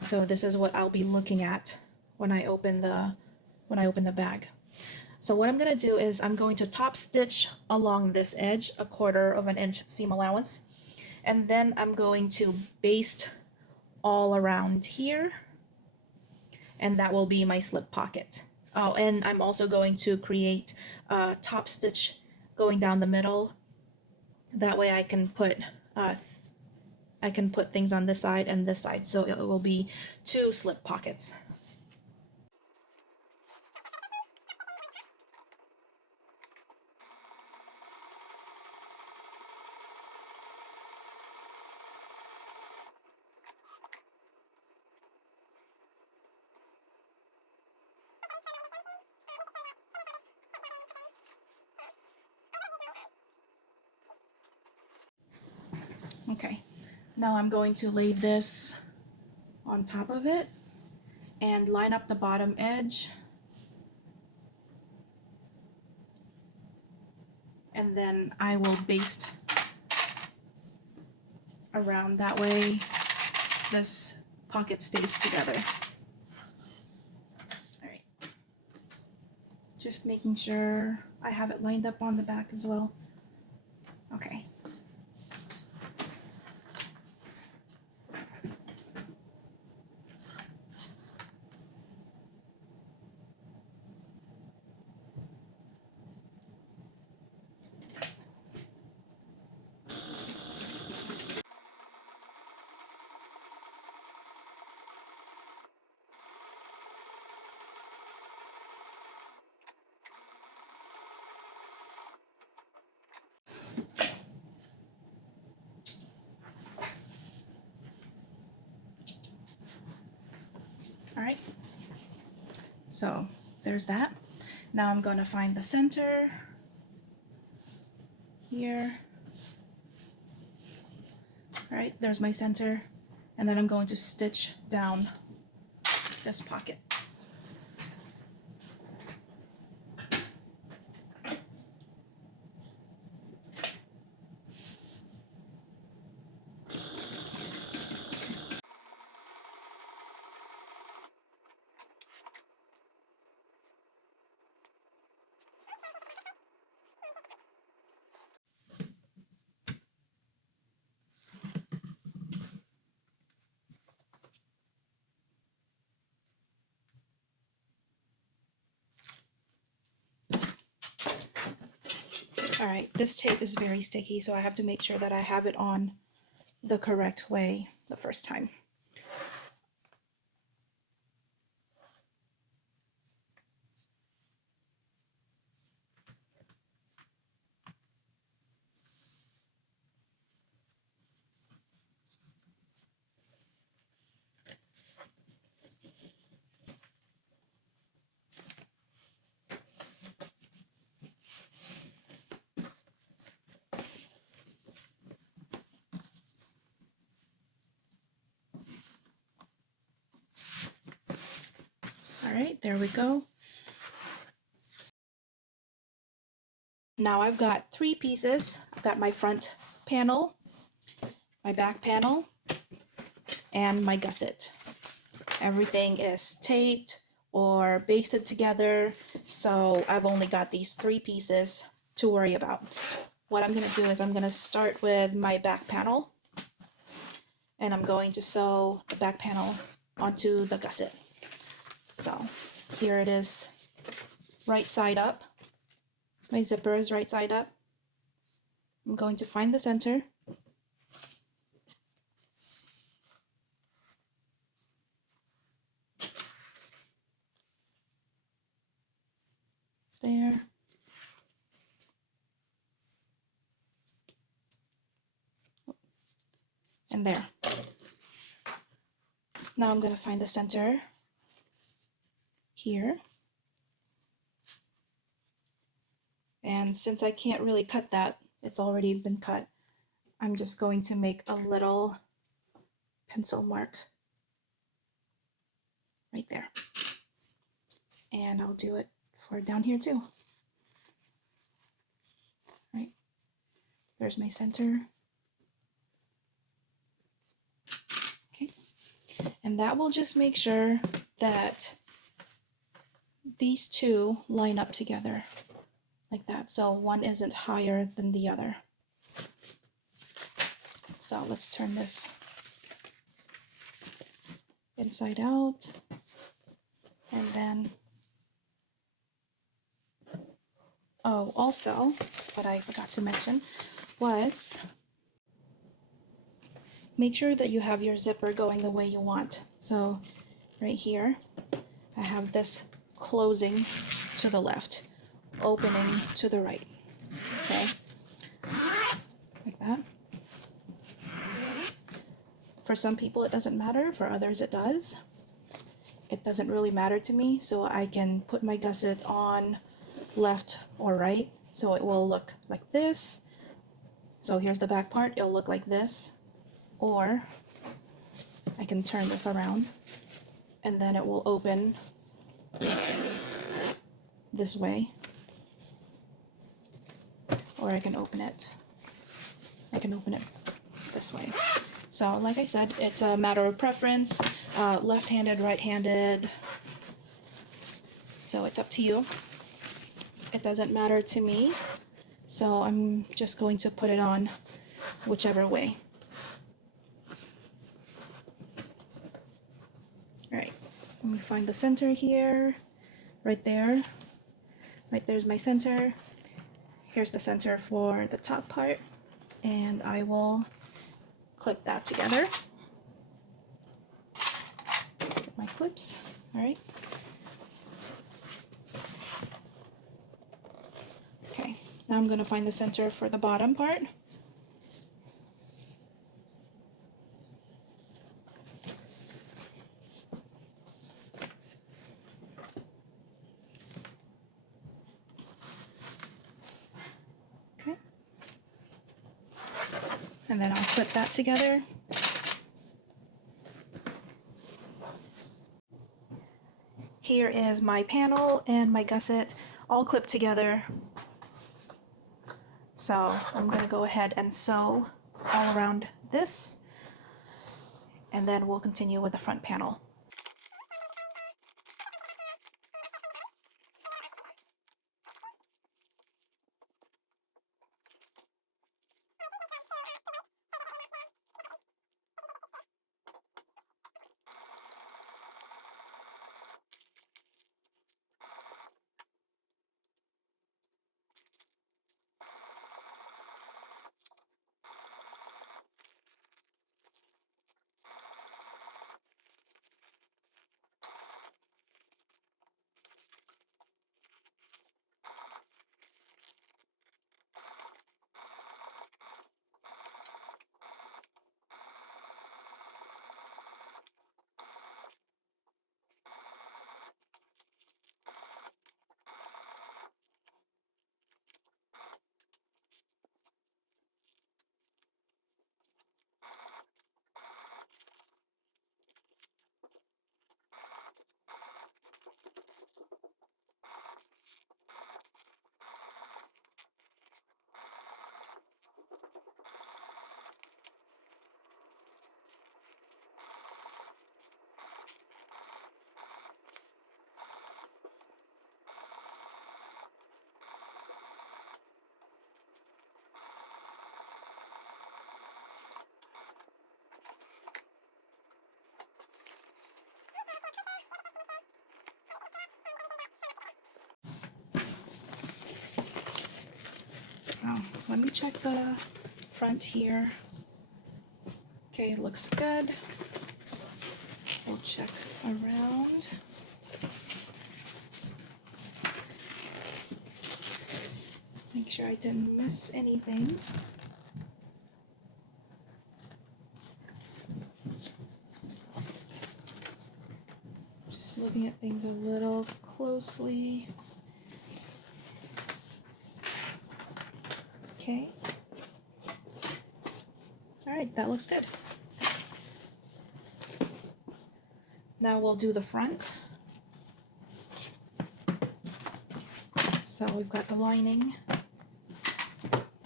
So this is what I'll be looking at when I open the bag. So what I'm going to do is I'm going to top stitch along this edge, 1/4 inch seam allowance, and then I'm going to baste all around here, and that will be my slip pocket. Oh, and I'm also going to create a top stitch going down the middle. That way I can put things on this side and this side, so it will be 2 slip pockets. Okay, now I'm going to lay this on top of it and line up the bottom edge, and then I will baste around. That way this pocket stays together. All right, just making sure I have it lined up on the back as well. Okay. All right, so there's that. Now I'm going to find the center here. All right, there's my center, and then I'm going to stitch down this pocket. All right, this tape is very sticky, so I have to make sure that I have it on the correct way the first time. All right, there we go. Now I've got 3 pieces. I've got my front panel, my back panel, and my gusset. Everything is taped or basted together, so I've only got these 3 pieces to worry about. What I'm going to do is I'm going to start with my back panel, and I'm going to sew the back panel onto the gusset. So here it is, right side up. My zipper is right side up. I'm going to find the center. There. And there. Now I'm going to find the center here. And since I can't really cut that, it's already been cut, I'm just going to make a little pencil mark right there. And I'll do it for down here too. Right, there's my center. Okay, and that will just make sure that these two line up together like that, so one isn't higher than the other. So let's turn this inside out, and then, oh, also what I forgot to mention was make sure that you have your zipper going the way you want. So right here I have this closing to the left, opening to the right. Okay, like that. For some people it doesn't matter, for others it does. It doesn't really matter to me, so I can put my gusset on left or right, so it will look like this. So here's the back part, it'll look like this, or I can turn this around and then it will open this way, or I can open it this way. So like I said, it's a matter of preference, left-handed, right-handed, so it's up to you. It doesn't matter to me, so I'm just going to put it on whichever way. All right, let me find the center here, right there. Right there's my center. Here's the center for the top part, and I will clip that together. Get my clips. All right. Okay, now I'm going to find the center for the bottom part. Okay. And then I'll clip that together. Here is my panel and my gusset all clipped together. So I'm going to go ahead and sew all around this, and then we'll continue with the front panel. Let me check the front here. Okay, it looks good. We'll check around. Make sure I didn't miss anything. Just looking at things a little closely. Okay. All right, that looks good. Now we'll do the front. So we've got the lining.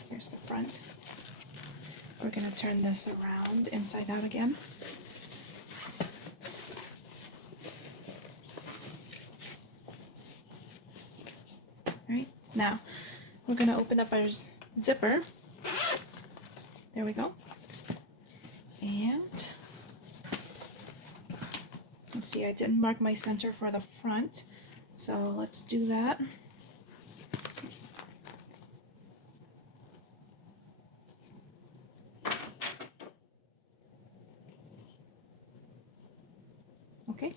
Here's the front. We're going to turn this around inside out again. All right, now we're going to open up our zipper. There we go. And let's see, I didn't mark my center for the front, so let's do that. Okay.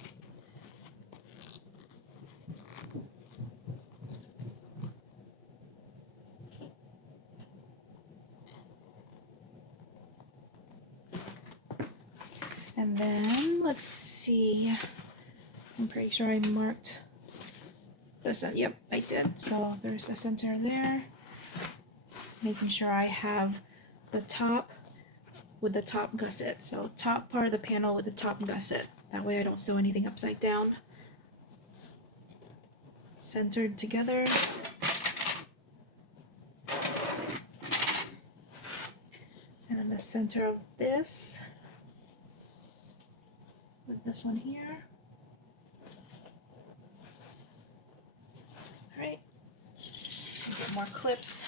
And then let's see, I'm pretty sure I marked the center. Yep, I did. So there's the center there. Making sure I have the top with the top gusset. So top part of the panel with the top gusset. That way I don't sew anything upside down. Centered together. And then the center of this with this one here. All right, get more clips.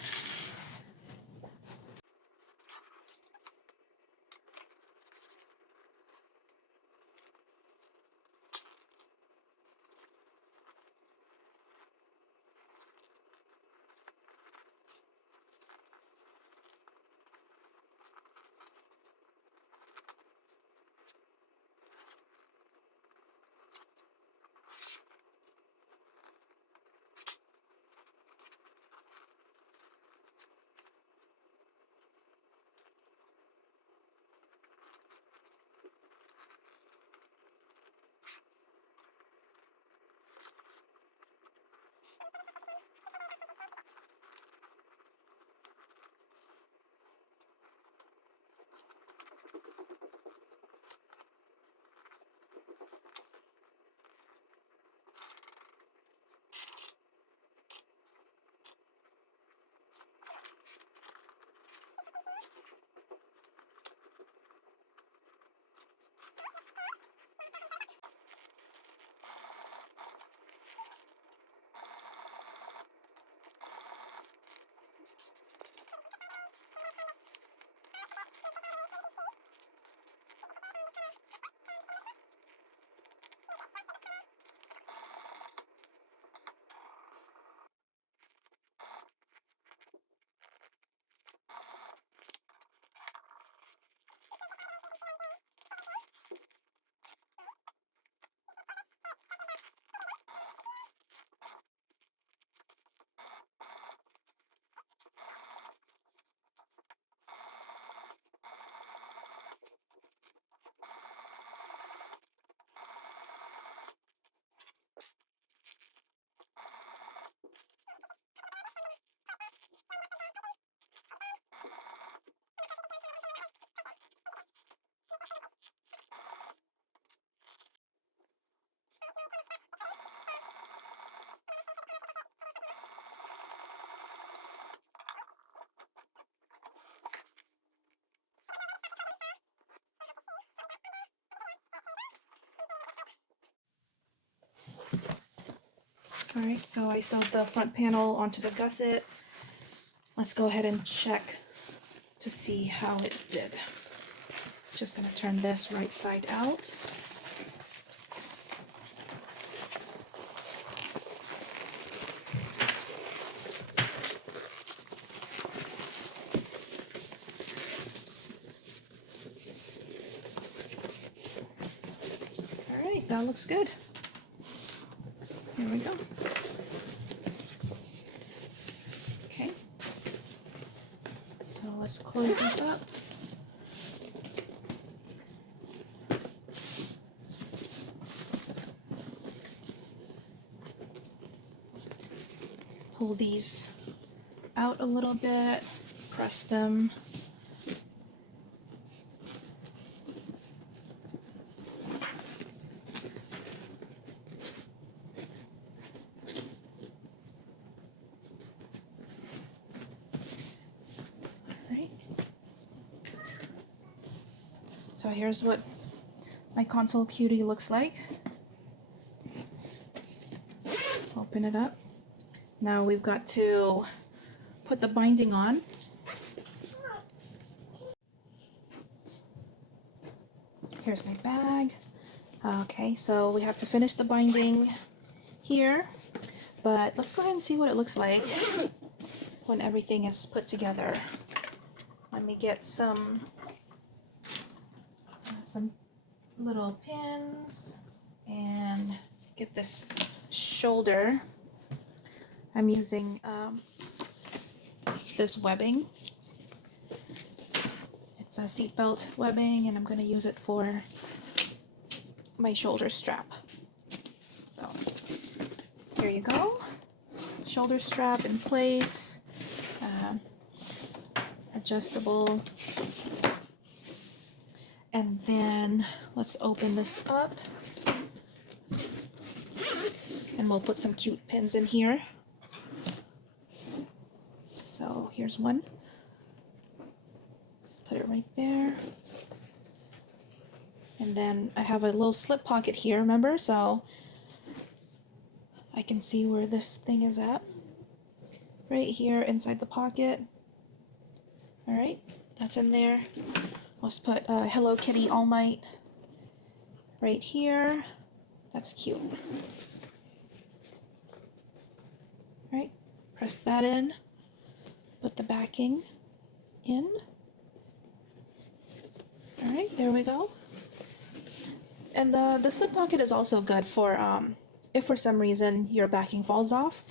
All right, so I sewed the front panel onto the gusset. Let's go ahead and check to see how it did. Just gonna turn this right side out. All right, that looks good. Here we go. Okay. So let's close this up. Pull these out a little bit, press them. So here's what my console cutie looks like. Open it up. Now we've got to put the binding on. Here's my bag. Okay, so we have to finish the binding here, but let's go ahead and see what it looks like when everything is put together. Let me get some little pins and get this shoulder. I'm using this webbing. It's a seatbelt webbing, and I'm going to use it for my shoulder strap. So here you go. Shoulder strap in place. Adjustable And then let's open this up. And we'll put some cute pins in here. So here's one. Put it right there. And then I have a little slip pocket here, remember? So I can see where this thing is at. Right here inside the pocket. All right, that's in there. Let's put Hello Kitty All Might right here. That's cute. All right, press that in. Put the backing in. All right, there we go. And the slip pocket is also good for if for some reason your backing falls off,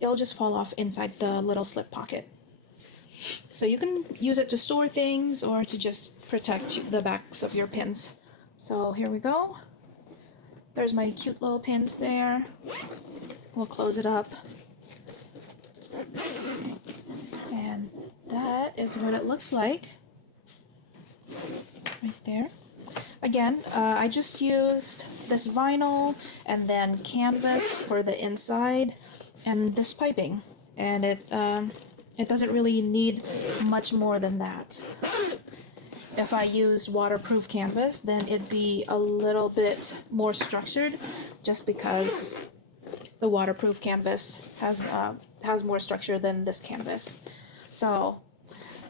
it'll just fall off inside the little slip pocket. So you can use it to store things or to just protect the backs of your pins. So here we go. There's my cute little pins there. We'll close it up. And that is what it looks like. Right there. Again, I just used this vinyl and then canvas for the inside and this piping. And it doesn't really need much more than that. If I used waterproof canvas, then it'd be a little bit more structured just because the waterproof canvas has more structure than this canvas. So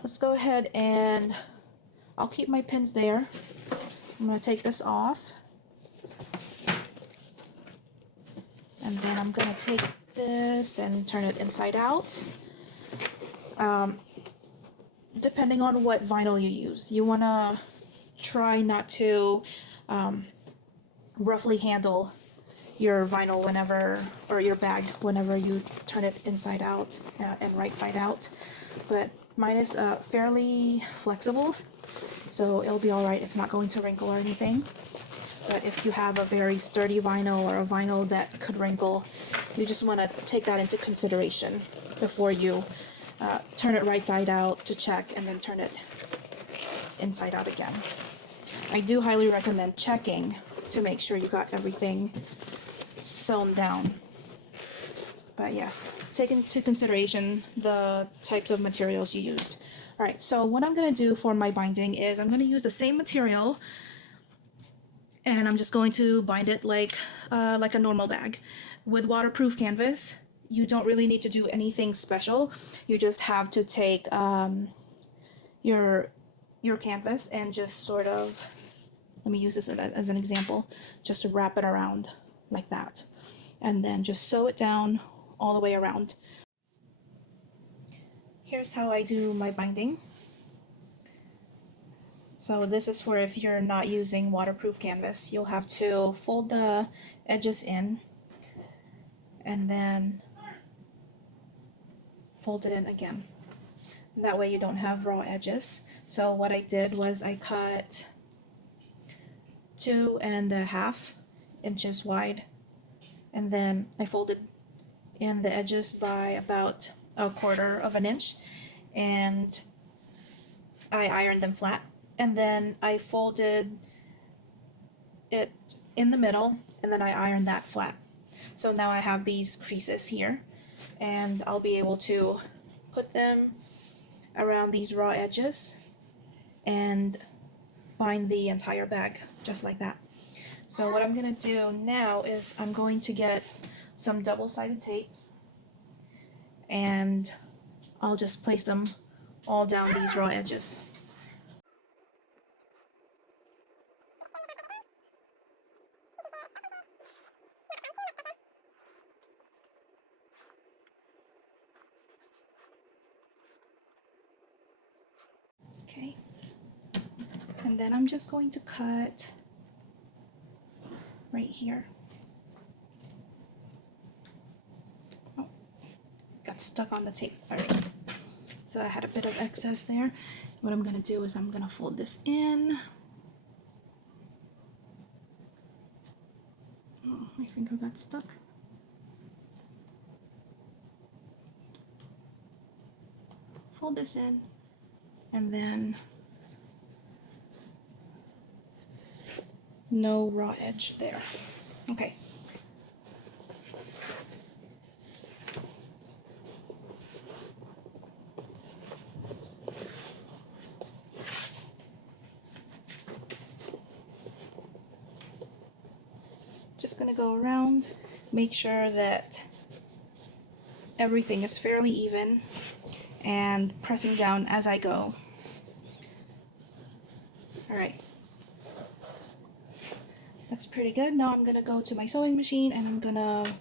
let's go ahead and I'll keep my pins there. I'm going to take this off. And then I'm going to take this and turn it inside out. Depending on what vinyl you use, you want to try not to roughly handle your vinyl whenever, or your bag whenever you turn it inside out and right side out. But mine is fairly flexible, so it'll be all right. It's not going to wrinkle or anything. But if you have a very sturdy vinyl or a vinyl that could wrinkle, you just want to take that into consideration before you turn it right side out to check and then turn it inside out again. I do highly recommend checking to make sure you got everything sewn down. But yes, take into consideration the types of materials you used. All right, so what I'm going to do for my binding is I'm going to use the same material and I'm just going to bind it like a normal bag. With waterproof canvas, you don't really need to do anything special. You just have to take your canvas and just sort of, let me use this as an example, just to wrap it around like that. And then just sew it down all the way around. Here's how I do my binding. So this is for if you're not using waterproof canvas. You'll have to fold the edges in and then fold it in again. That way you don't have raw edges. So what I did was I cut 2.5 inches wide, and then I folded in the edges by about 1/4 inch, and I ironed them flat. And then I folded it in the middle, and then I ironed that flat. So now I have these creases here, and I'll be able to put them around these raw edges and bind the entire bag just like that. So what I'm going to do now is I'm going to get some double-sided tape, and I'll just place them all down these raw edges. Okay, and then I'm just going to cut right here. Oh, got stuck on the tape. All right, so I had a bit of excess there. What I'm going to do is I'm going to fold this in. Oh, my finger got stuck. Fold this in, and then no raw edge there. Okay. Just gonna go around, make sure that everything is fairly even, and pressing down as I go. Alright. That's pretty good. Now I'm gonna go to my sewing machine and I'm gonna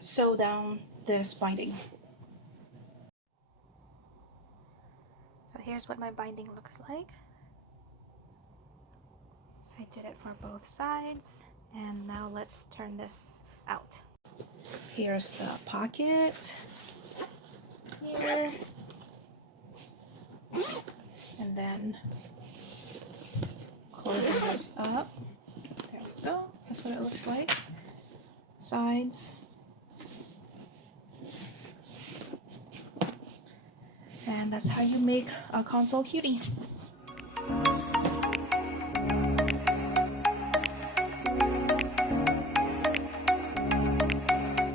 sew down this binding. So here's what my binding looks like. I did it for both sides, and now let's turn this out. Here's the pocket here, and then closing this up. There we go. That's what it looks like. Sides. And that's how you make a console cutie.